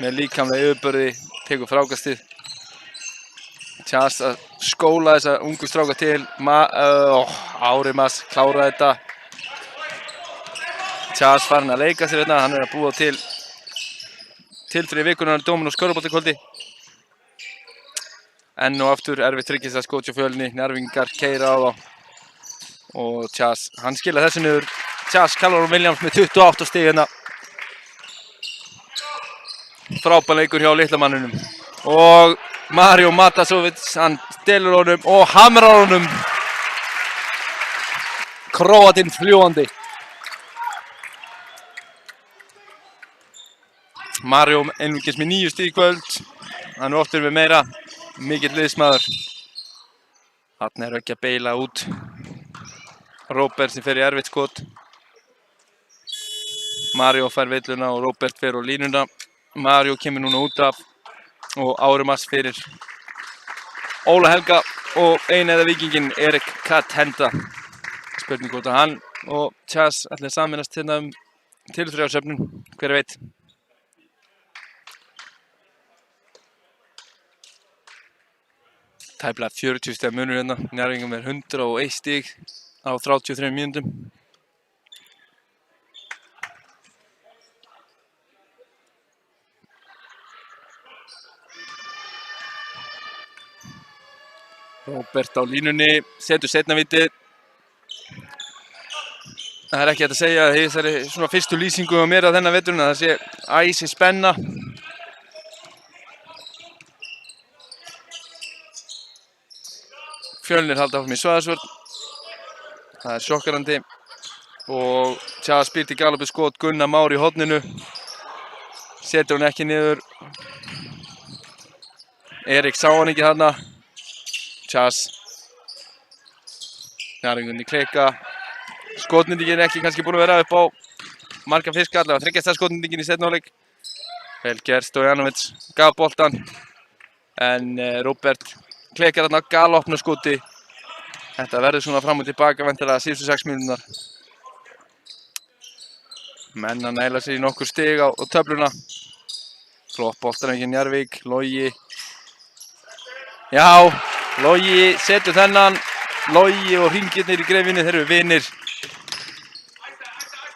með líkamlega yfirburði, tekur frákastið. Chas að skóla þessa ungu stráka til. Ári Mas klára þetta. Chas farin að leika sér hérna, hann er að búa til fyrir vikunar Dominos körfuboltakvöldi. Enn og aftur erfitt tryggist að skotja Fjölni, Njarðvíkingar keyra á þá. Og Chas, hann skila þessu niður. Chas Callum Williams með 28 stig hérna. Frábær leikur hjá litla manninum. Og Mario Matasovic, hann stelur honum og hamrar honum. Króatinn fljúgandi. Mario einungis með 9 stig í kvöld. Hann er oftur með meira. Mikill liðsmaður. Þarna er ekki að beila út. Róbert sem fer í erfitt skot. Mario fær villuna og Róbert fer á línuna. Mario kemur núna út af. Og Ári Mas fyrir Óla Helga og eina eða vikinginn Erik Katenda. Spurning hvort að hann og Chas ætli að sameinast hérna tilþrjársöfnun, hver veit. Tæplega 40 stiga munur hérna, Njarðvíkingar með 101 stig á 33 mínútum. Róbert á línunni, setur seinna vítið. Það er ekki hægt að segja að þessari svona fyrstu lýsingu á mér á þennan veturinn að það sé æsi spenna. Fjölnir halda áfram í Svaðasvörn. Það er sjokkarandi. Og Chas býr til galopið skot, Gunnar Már í horninu. Setur hún ekki niður. Erik sá hann ekki þarna. Chas. Njarðvíkingarnir klika. Skotnýtingin ekki kannski búin að vera upp á marga fiska, allavega 3 stað skotnýtingin í seinni hálfleik. Vel gert, Stojanovic gaf boltan. En Róbert klekar þarna galopnu skoti. Þetta verður svona fram og tilbaka væntanlega síðustu 6 mínúturnar. Menn að næla sér í nokkur stig á töfluna. Flott boltarækinn Njarðvík, Logi. Já, Logi setur þennan. Logi og hringirnir í greifinni, þeir eru vinir.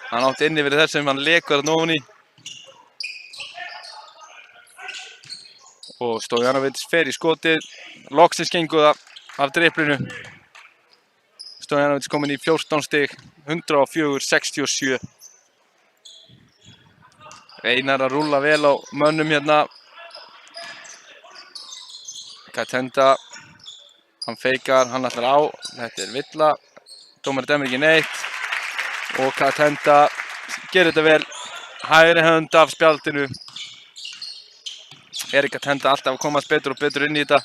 Hann átti inni fyrir þessum, hann lekur þarna ofan í. Og Stojanovic fer í skotið. Loksins gengur það af driplinu. Stojanovic kominn í 14 stig, 104-67. Einar að rúlla vel á mönnum hérna. Katenda, hann feikar, hann ætlar á. Þetta er villa. Dómari dæmir ekki neitt. Og Katenda gerir þetta vel. Hægri hönd af spjaldinu. Erik Katenda alltaf að komast betur og betur inn í þetta.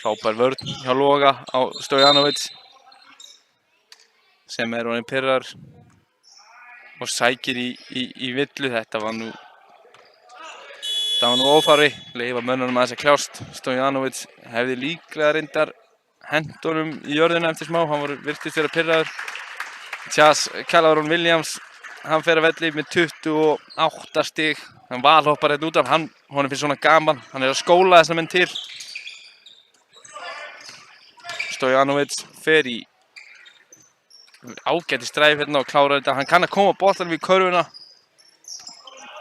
Frábær vörn hjá Loga á Stojanovic. Sem er honum pirrar. Og sækir í villu. Þetta var nú ófari. Leyfa mönnunum aðeins að kljást. Stojanovic hefði líklega reyndar hent honum í jörðina eftir smá. Hann virtist vera pirraður. Chas Callaron Williams, hann fer að velli með 28 stig. Hann valhoppar hérna út af. Honum finnst svona gaman. Hann er að skóla þessa menn til. Stojanovic fer í ágætis dræf hérna og klárar þetta. Hann kann að koma boltanum í körfuna.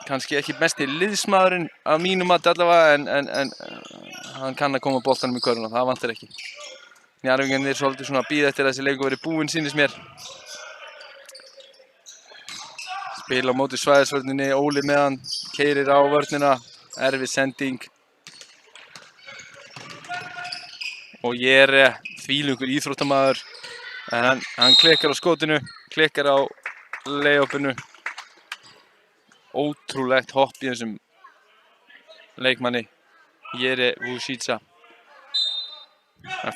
Kannski ekki mesti liðsmaðurinn af mínum mati allavega, en hann kann að koma boltanum í körfuna. Það vantar ekki. Njarðvíkingarnir er svolítið svona að bíða eftir að þessi leikur verið búinn, sýnist mér. Spil á móti svæðisvörninni, Óli með hann, keyrir á vörnina, erfið sending. Og ég er þvílungur íþróttamaður. En hann klikkar á skotinu, klikkar á layupinu. Ótrúlegt hopp í þessum leikmanni, Jere Vucica.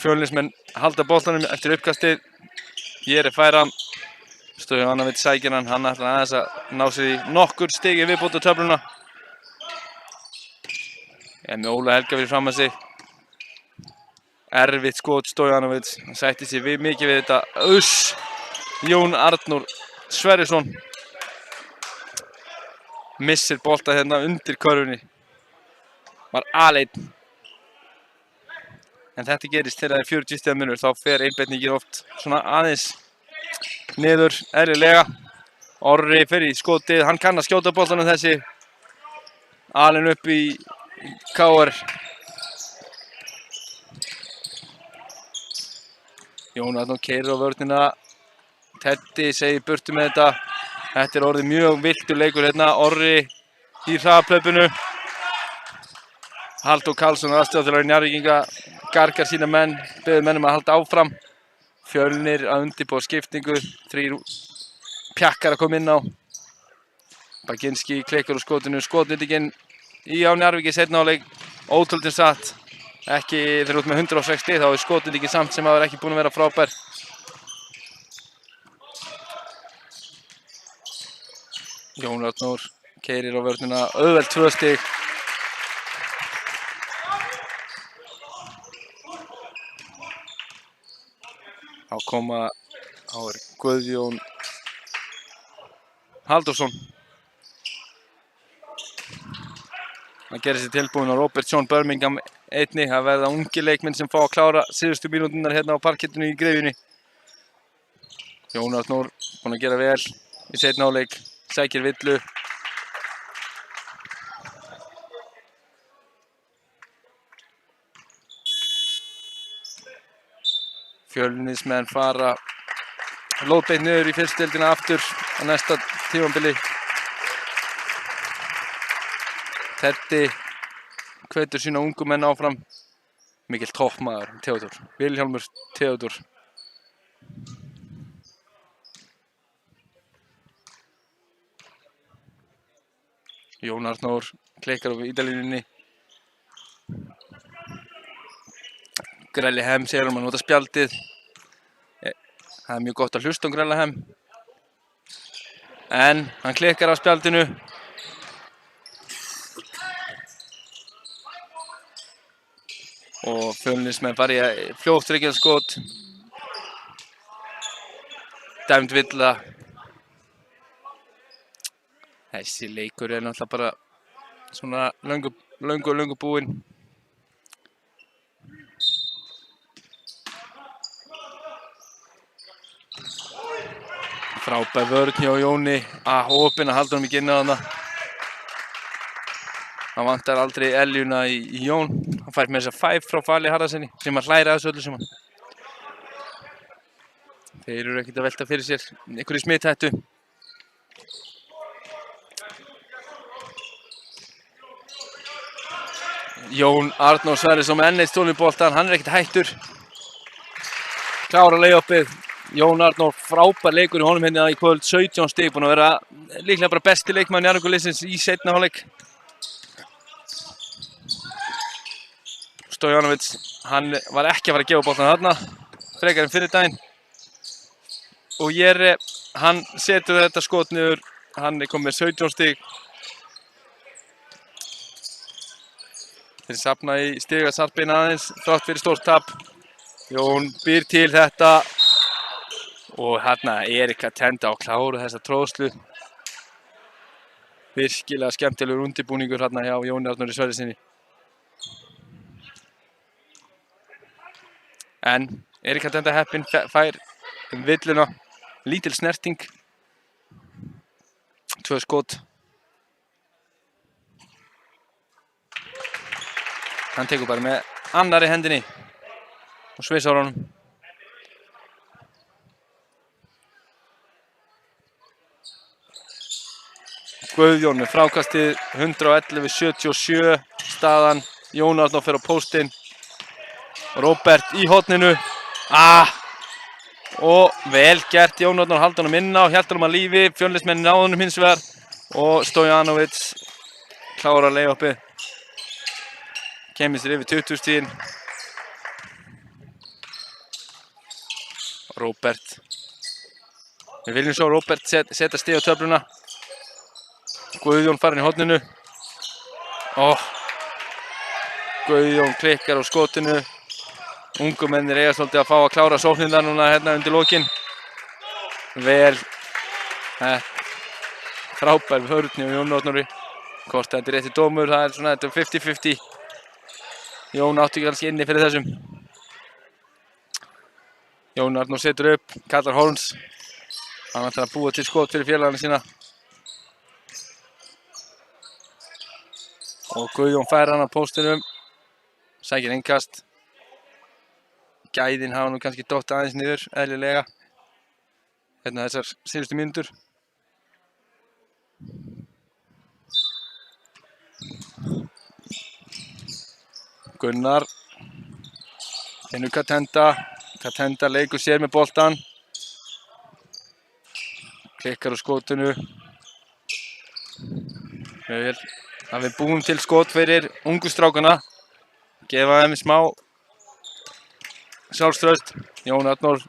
Fjölnismenn halda boltanum eftir uppkastið. Jere fær hann. Stojanovic sækir hann, hann ætlar aðeins að ná sér í nokkur stig í viðbót á töfluna. En með Óla Helga fyrir fram að sig. Erfitt skot Stojanovic, hann sætti sig mikið við þetta. Jón Arnór Sverrisson missir bolta hérna undir körfunni. Var aleinn. En þetta gerist þegar það er 40 stiga munur, þá fer einbeitingin oft svona aðeins niður eðlilega. Orri fer í skotið, hann kann að skjóta boltanum þessi. Alinn upp í KR. Jón Arnór keyrir á vörnina. Teddy segir burtu með þetta. Þetta er orðið mjög viltur leikur hérna. Orri í hraðahlaupinu. Halldór Karlsson, aðstoðarþjálfari Njarðvíkinga, gargar sína menn, biður mennum að halda áfram. Fjölnir að undirbúa skiptingu. 3 pjakkar að koma inn á. Baginski klikkar úr skotinu. Skotnýtingin í á Njarðvíki seinna hálfleik. Ótrúlega satt. Ekki þegar út með 160, þá er skotnýtingin samt sem að vera ekki búin að vera frábær. Jón Arnór keyrir á vörnina, auðvelt 2 stig. Þá er Guðjón Halldórsson. Hann gerir sér tilbúin á Robert John Birmingham einni. Það verða ungi leikmenn sem fá að klára síðustu mínúturnar hérna á parkettinu í Greifinni. Jón Arnór búinn að gera vel í seinni hálfleik. Sækir villu. Fjölnismenn fara lóðbeint niður í fyrstu deildina aftur á næsta tímabili. Teddy hvetur sína ungu menn áfram. Mikill toppmaður, Theodór. Vilhjálmur Theodór. Jón Arnór klikkar á vítalínunni. Grellihem segir hann að nota spjaldið. Það er mjög gott að hlusta Grellihem. En hann klikkar á spjaldinu. Og Fjölnismenn fara í fljótt þriggjaskot. Dæmd villa. Þessi leikur er náttúrulega bara svona löngu búinn. Frábær vörn hjá Jóni. Opinn að halda honum ekki inn á þarna. Hann vantar aldrei eljuna í Jón. Hann fær með þess að 5 frá Fali Harðarsinni sem hann hlæra að þessu öllu saman. Þeir eru ekkert að velta fyrir sér einhverju smithættu. Jón Arnór Sverrisson með enn eitt stólinn boltann, hann er ekkert hættur. Klára layupið. Jón Arnór, frábær leikur í honum hérna í kvöld, 17 stig, búinn að vera líklega bara besti leikmaður Njarðvíkurliðsins í seinni hálfleik. Stojanovic, hann var ekki að fara að gefa boltann þarna, frekar en fyrir daginn. Og Jere, hann setur þetta skot niður, hann er komið með 17 stig. Þeir safna í stigasarpinn aðeins, þrátt fyrir stórt tap. Jón býr til þetta. Og hérna Erika Tenda á kláru þessa tróðslu. Virkilega skemmtilegur undirbúningur hérna hjá Jóni Arnóri Sverrissyni. En Erika Tenda heppinn fær villuna. Lítil snerting. 2 skot. Hann tekur bara með annarri hendinni og svissar honum. Guðjón með frákastið 111-77 staðan. Jón Arnór fer á póstinn. Róbert í horninu. Og vel gert. Jón Arnór haldi honum inn á, hélt honum að lífi. Fjölnismenn náðu honum hins vegar. Og Stojanovic klárar layupið. Kemur sér yfir 20 stigin. Róbert. Við viljum sjá Róbert setja stig á töfluna. Guðjón farin í horninu. Guðjón klikkar á skotinu. Ungu mennir eiga svolítið að fá að klára sóknirnar núna hérna undir lokin. Vel. Frábær vörn hjá Jóni Arnóri. Hvort þetta er rétti dómur, það er svona þetta 50-50. Jón átti kannski inni fyrir þessum. Jón Arnór setur upp, kallar Holmes. Hann ætlar að búa til skot fyrir félagana sína. Og Guðjón fær hann á póstinum. Sækir innkast. Gæðin hafa nú kannski dott aðeins niður, eðlilega. Hérna þessar síðustu mínútur. Gunnar. Finnur Katenda. Katenda leikur sér með boltann. Klikkar á skotinu. Vel. Það við búum til skot fyrir ungu strákana. Gefa þeim smá sjálfstraust. Jón Arnór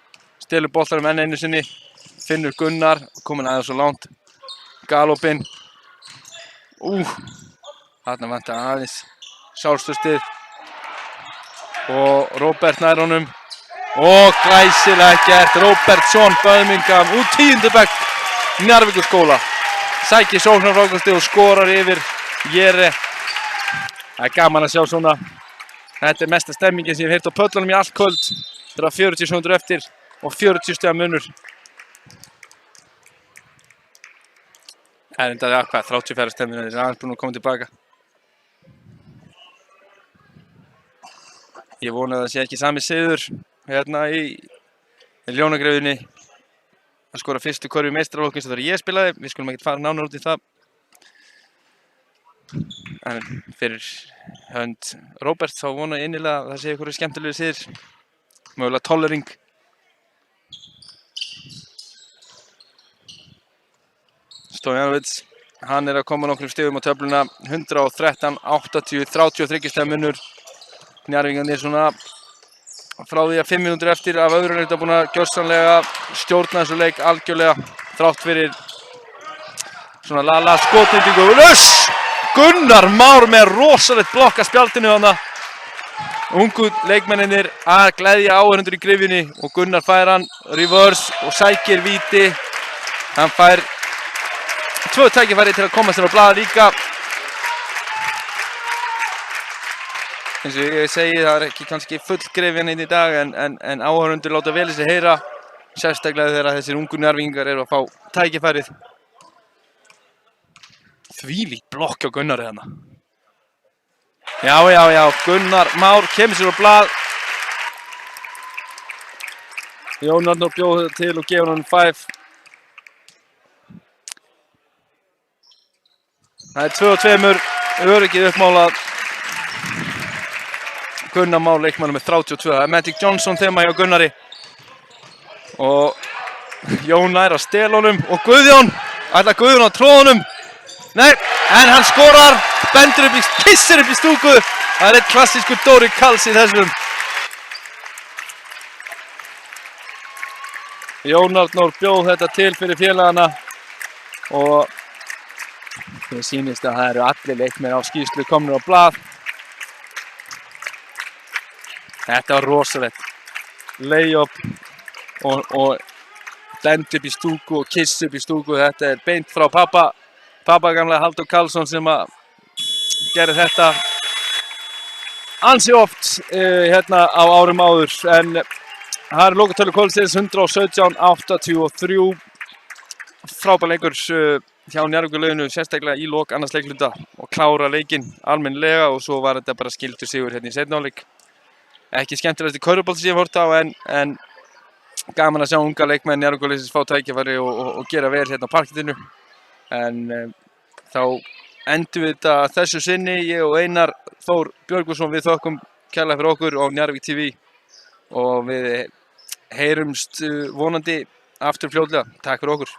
stelur boltanum enn einu sinni. Finnur Gunnar, komin aðeins svo langt. Galopinn. Þarna vantar aðeins sjálfstraustið. Og Róbert nær honum. Og glæsilega gert. Róbertsson Birmingham úr 10. bekk Njarðvíkurskóla. Sækir sóknarfrákastið og skorar yfir Jere. Það er gaman að sjá svona. Þetta er mesta stemmingin sem ég hef heyrt á pöllunum í allt kvöld. Það er 40 sekúndur eftir og 40 stiga munur. Það er enda hvað, 34 stemming, það er aðeins búin að koma tilbaka. Ég vona að það sé ekki sami siður hérna í Ljónagrefinni að skora fyrstu körfu í meistaraflokki sem það ég spilaði. Við skulum ekkert fara nánar út í það. En fyrir hönd Róbert þá vona ég innilega að það sé einhverju skemmtilegu siðir. Mögulega tollering. Stojanovic, hann er að koma nokkrum stigum á töfluna. 113-80, 33 stiga munur. Njarðvíkingarnir svona frá því að 5 mínútur eftir af öðru leikta búin að gjörsamlega stjórna þessu leik algjörlega þrátt fyrir svona lala skotendingu. Gunnar Már með rosalegt blokk að spjaldinu þarna. Ungu leikmenninir að gleðja áhorfendur í gryfjunni og Gunnar fær hann reverse og sækir víti. Hann fær 2 tækifæri til að koma sér á blað líka. Eins og ég segi, það ekki kannski full gryfjan í dag en áhorfendur láta vel í sig heyra. Sérstaklega þegar þessir ungu Njarðvíkingar eru að fá tækifærið. Þvílíkt blokk á Gunnari þarna. Já, Gunnar Már kemur sér á blað. Jón Arnór bjóð þetta til og gefur hann 5. Það 2-2, öryggið uppmálað. Gunnar Már leikmann með 32. Það Magic Johnson þema hjá Gunnari. Og Jón nær að stela honum og Guðjón, ætlar Guðjón að tróða honum. Nei, en hann skorar, kissir upp í stúku. Það eitt klassískur Dóri Karls í þessum. Jón Arnór bjóð þetta til fyrir félagana og það sýnist að það eru allir leikmenn á skýrslu komnir á blað. Þetta var rosalegt. Layup og dend upp í stúku og kiss upp í stúku. Þetta er beint frá pappa gamla Halldór Karlsson sem að gerði þetta ansi oft hérna á árum áður. En það er lokatölur kvöldsins 117-83. Frábær leikur hjá Njarðvíkurliðinu, sérstaklega í lok annars leikhluta og klára leikinn almennilega og svo var þetta bara skildur sigur hérna í seinni hálfleik. Ekki skemmtilegasti körfubolti sem ég hef hort á en gaman að sjá unga leikmenn Njarðvíkurliðsins fá tækifæri og gera vel hérna á parkettinu. En þá endum við þetta þessu sinni, ég og Einar Þór Björgvinsson, við þökkum kærlega fyrir okkur á Njarðvík TV og við heyrumst vonandi aftur fljótlega. Takk fyrir okkur.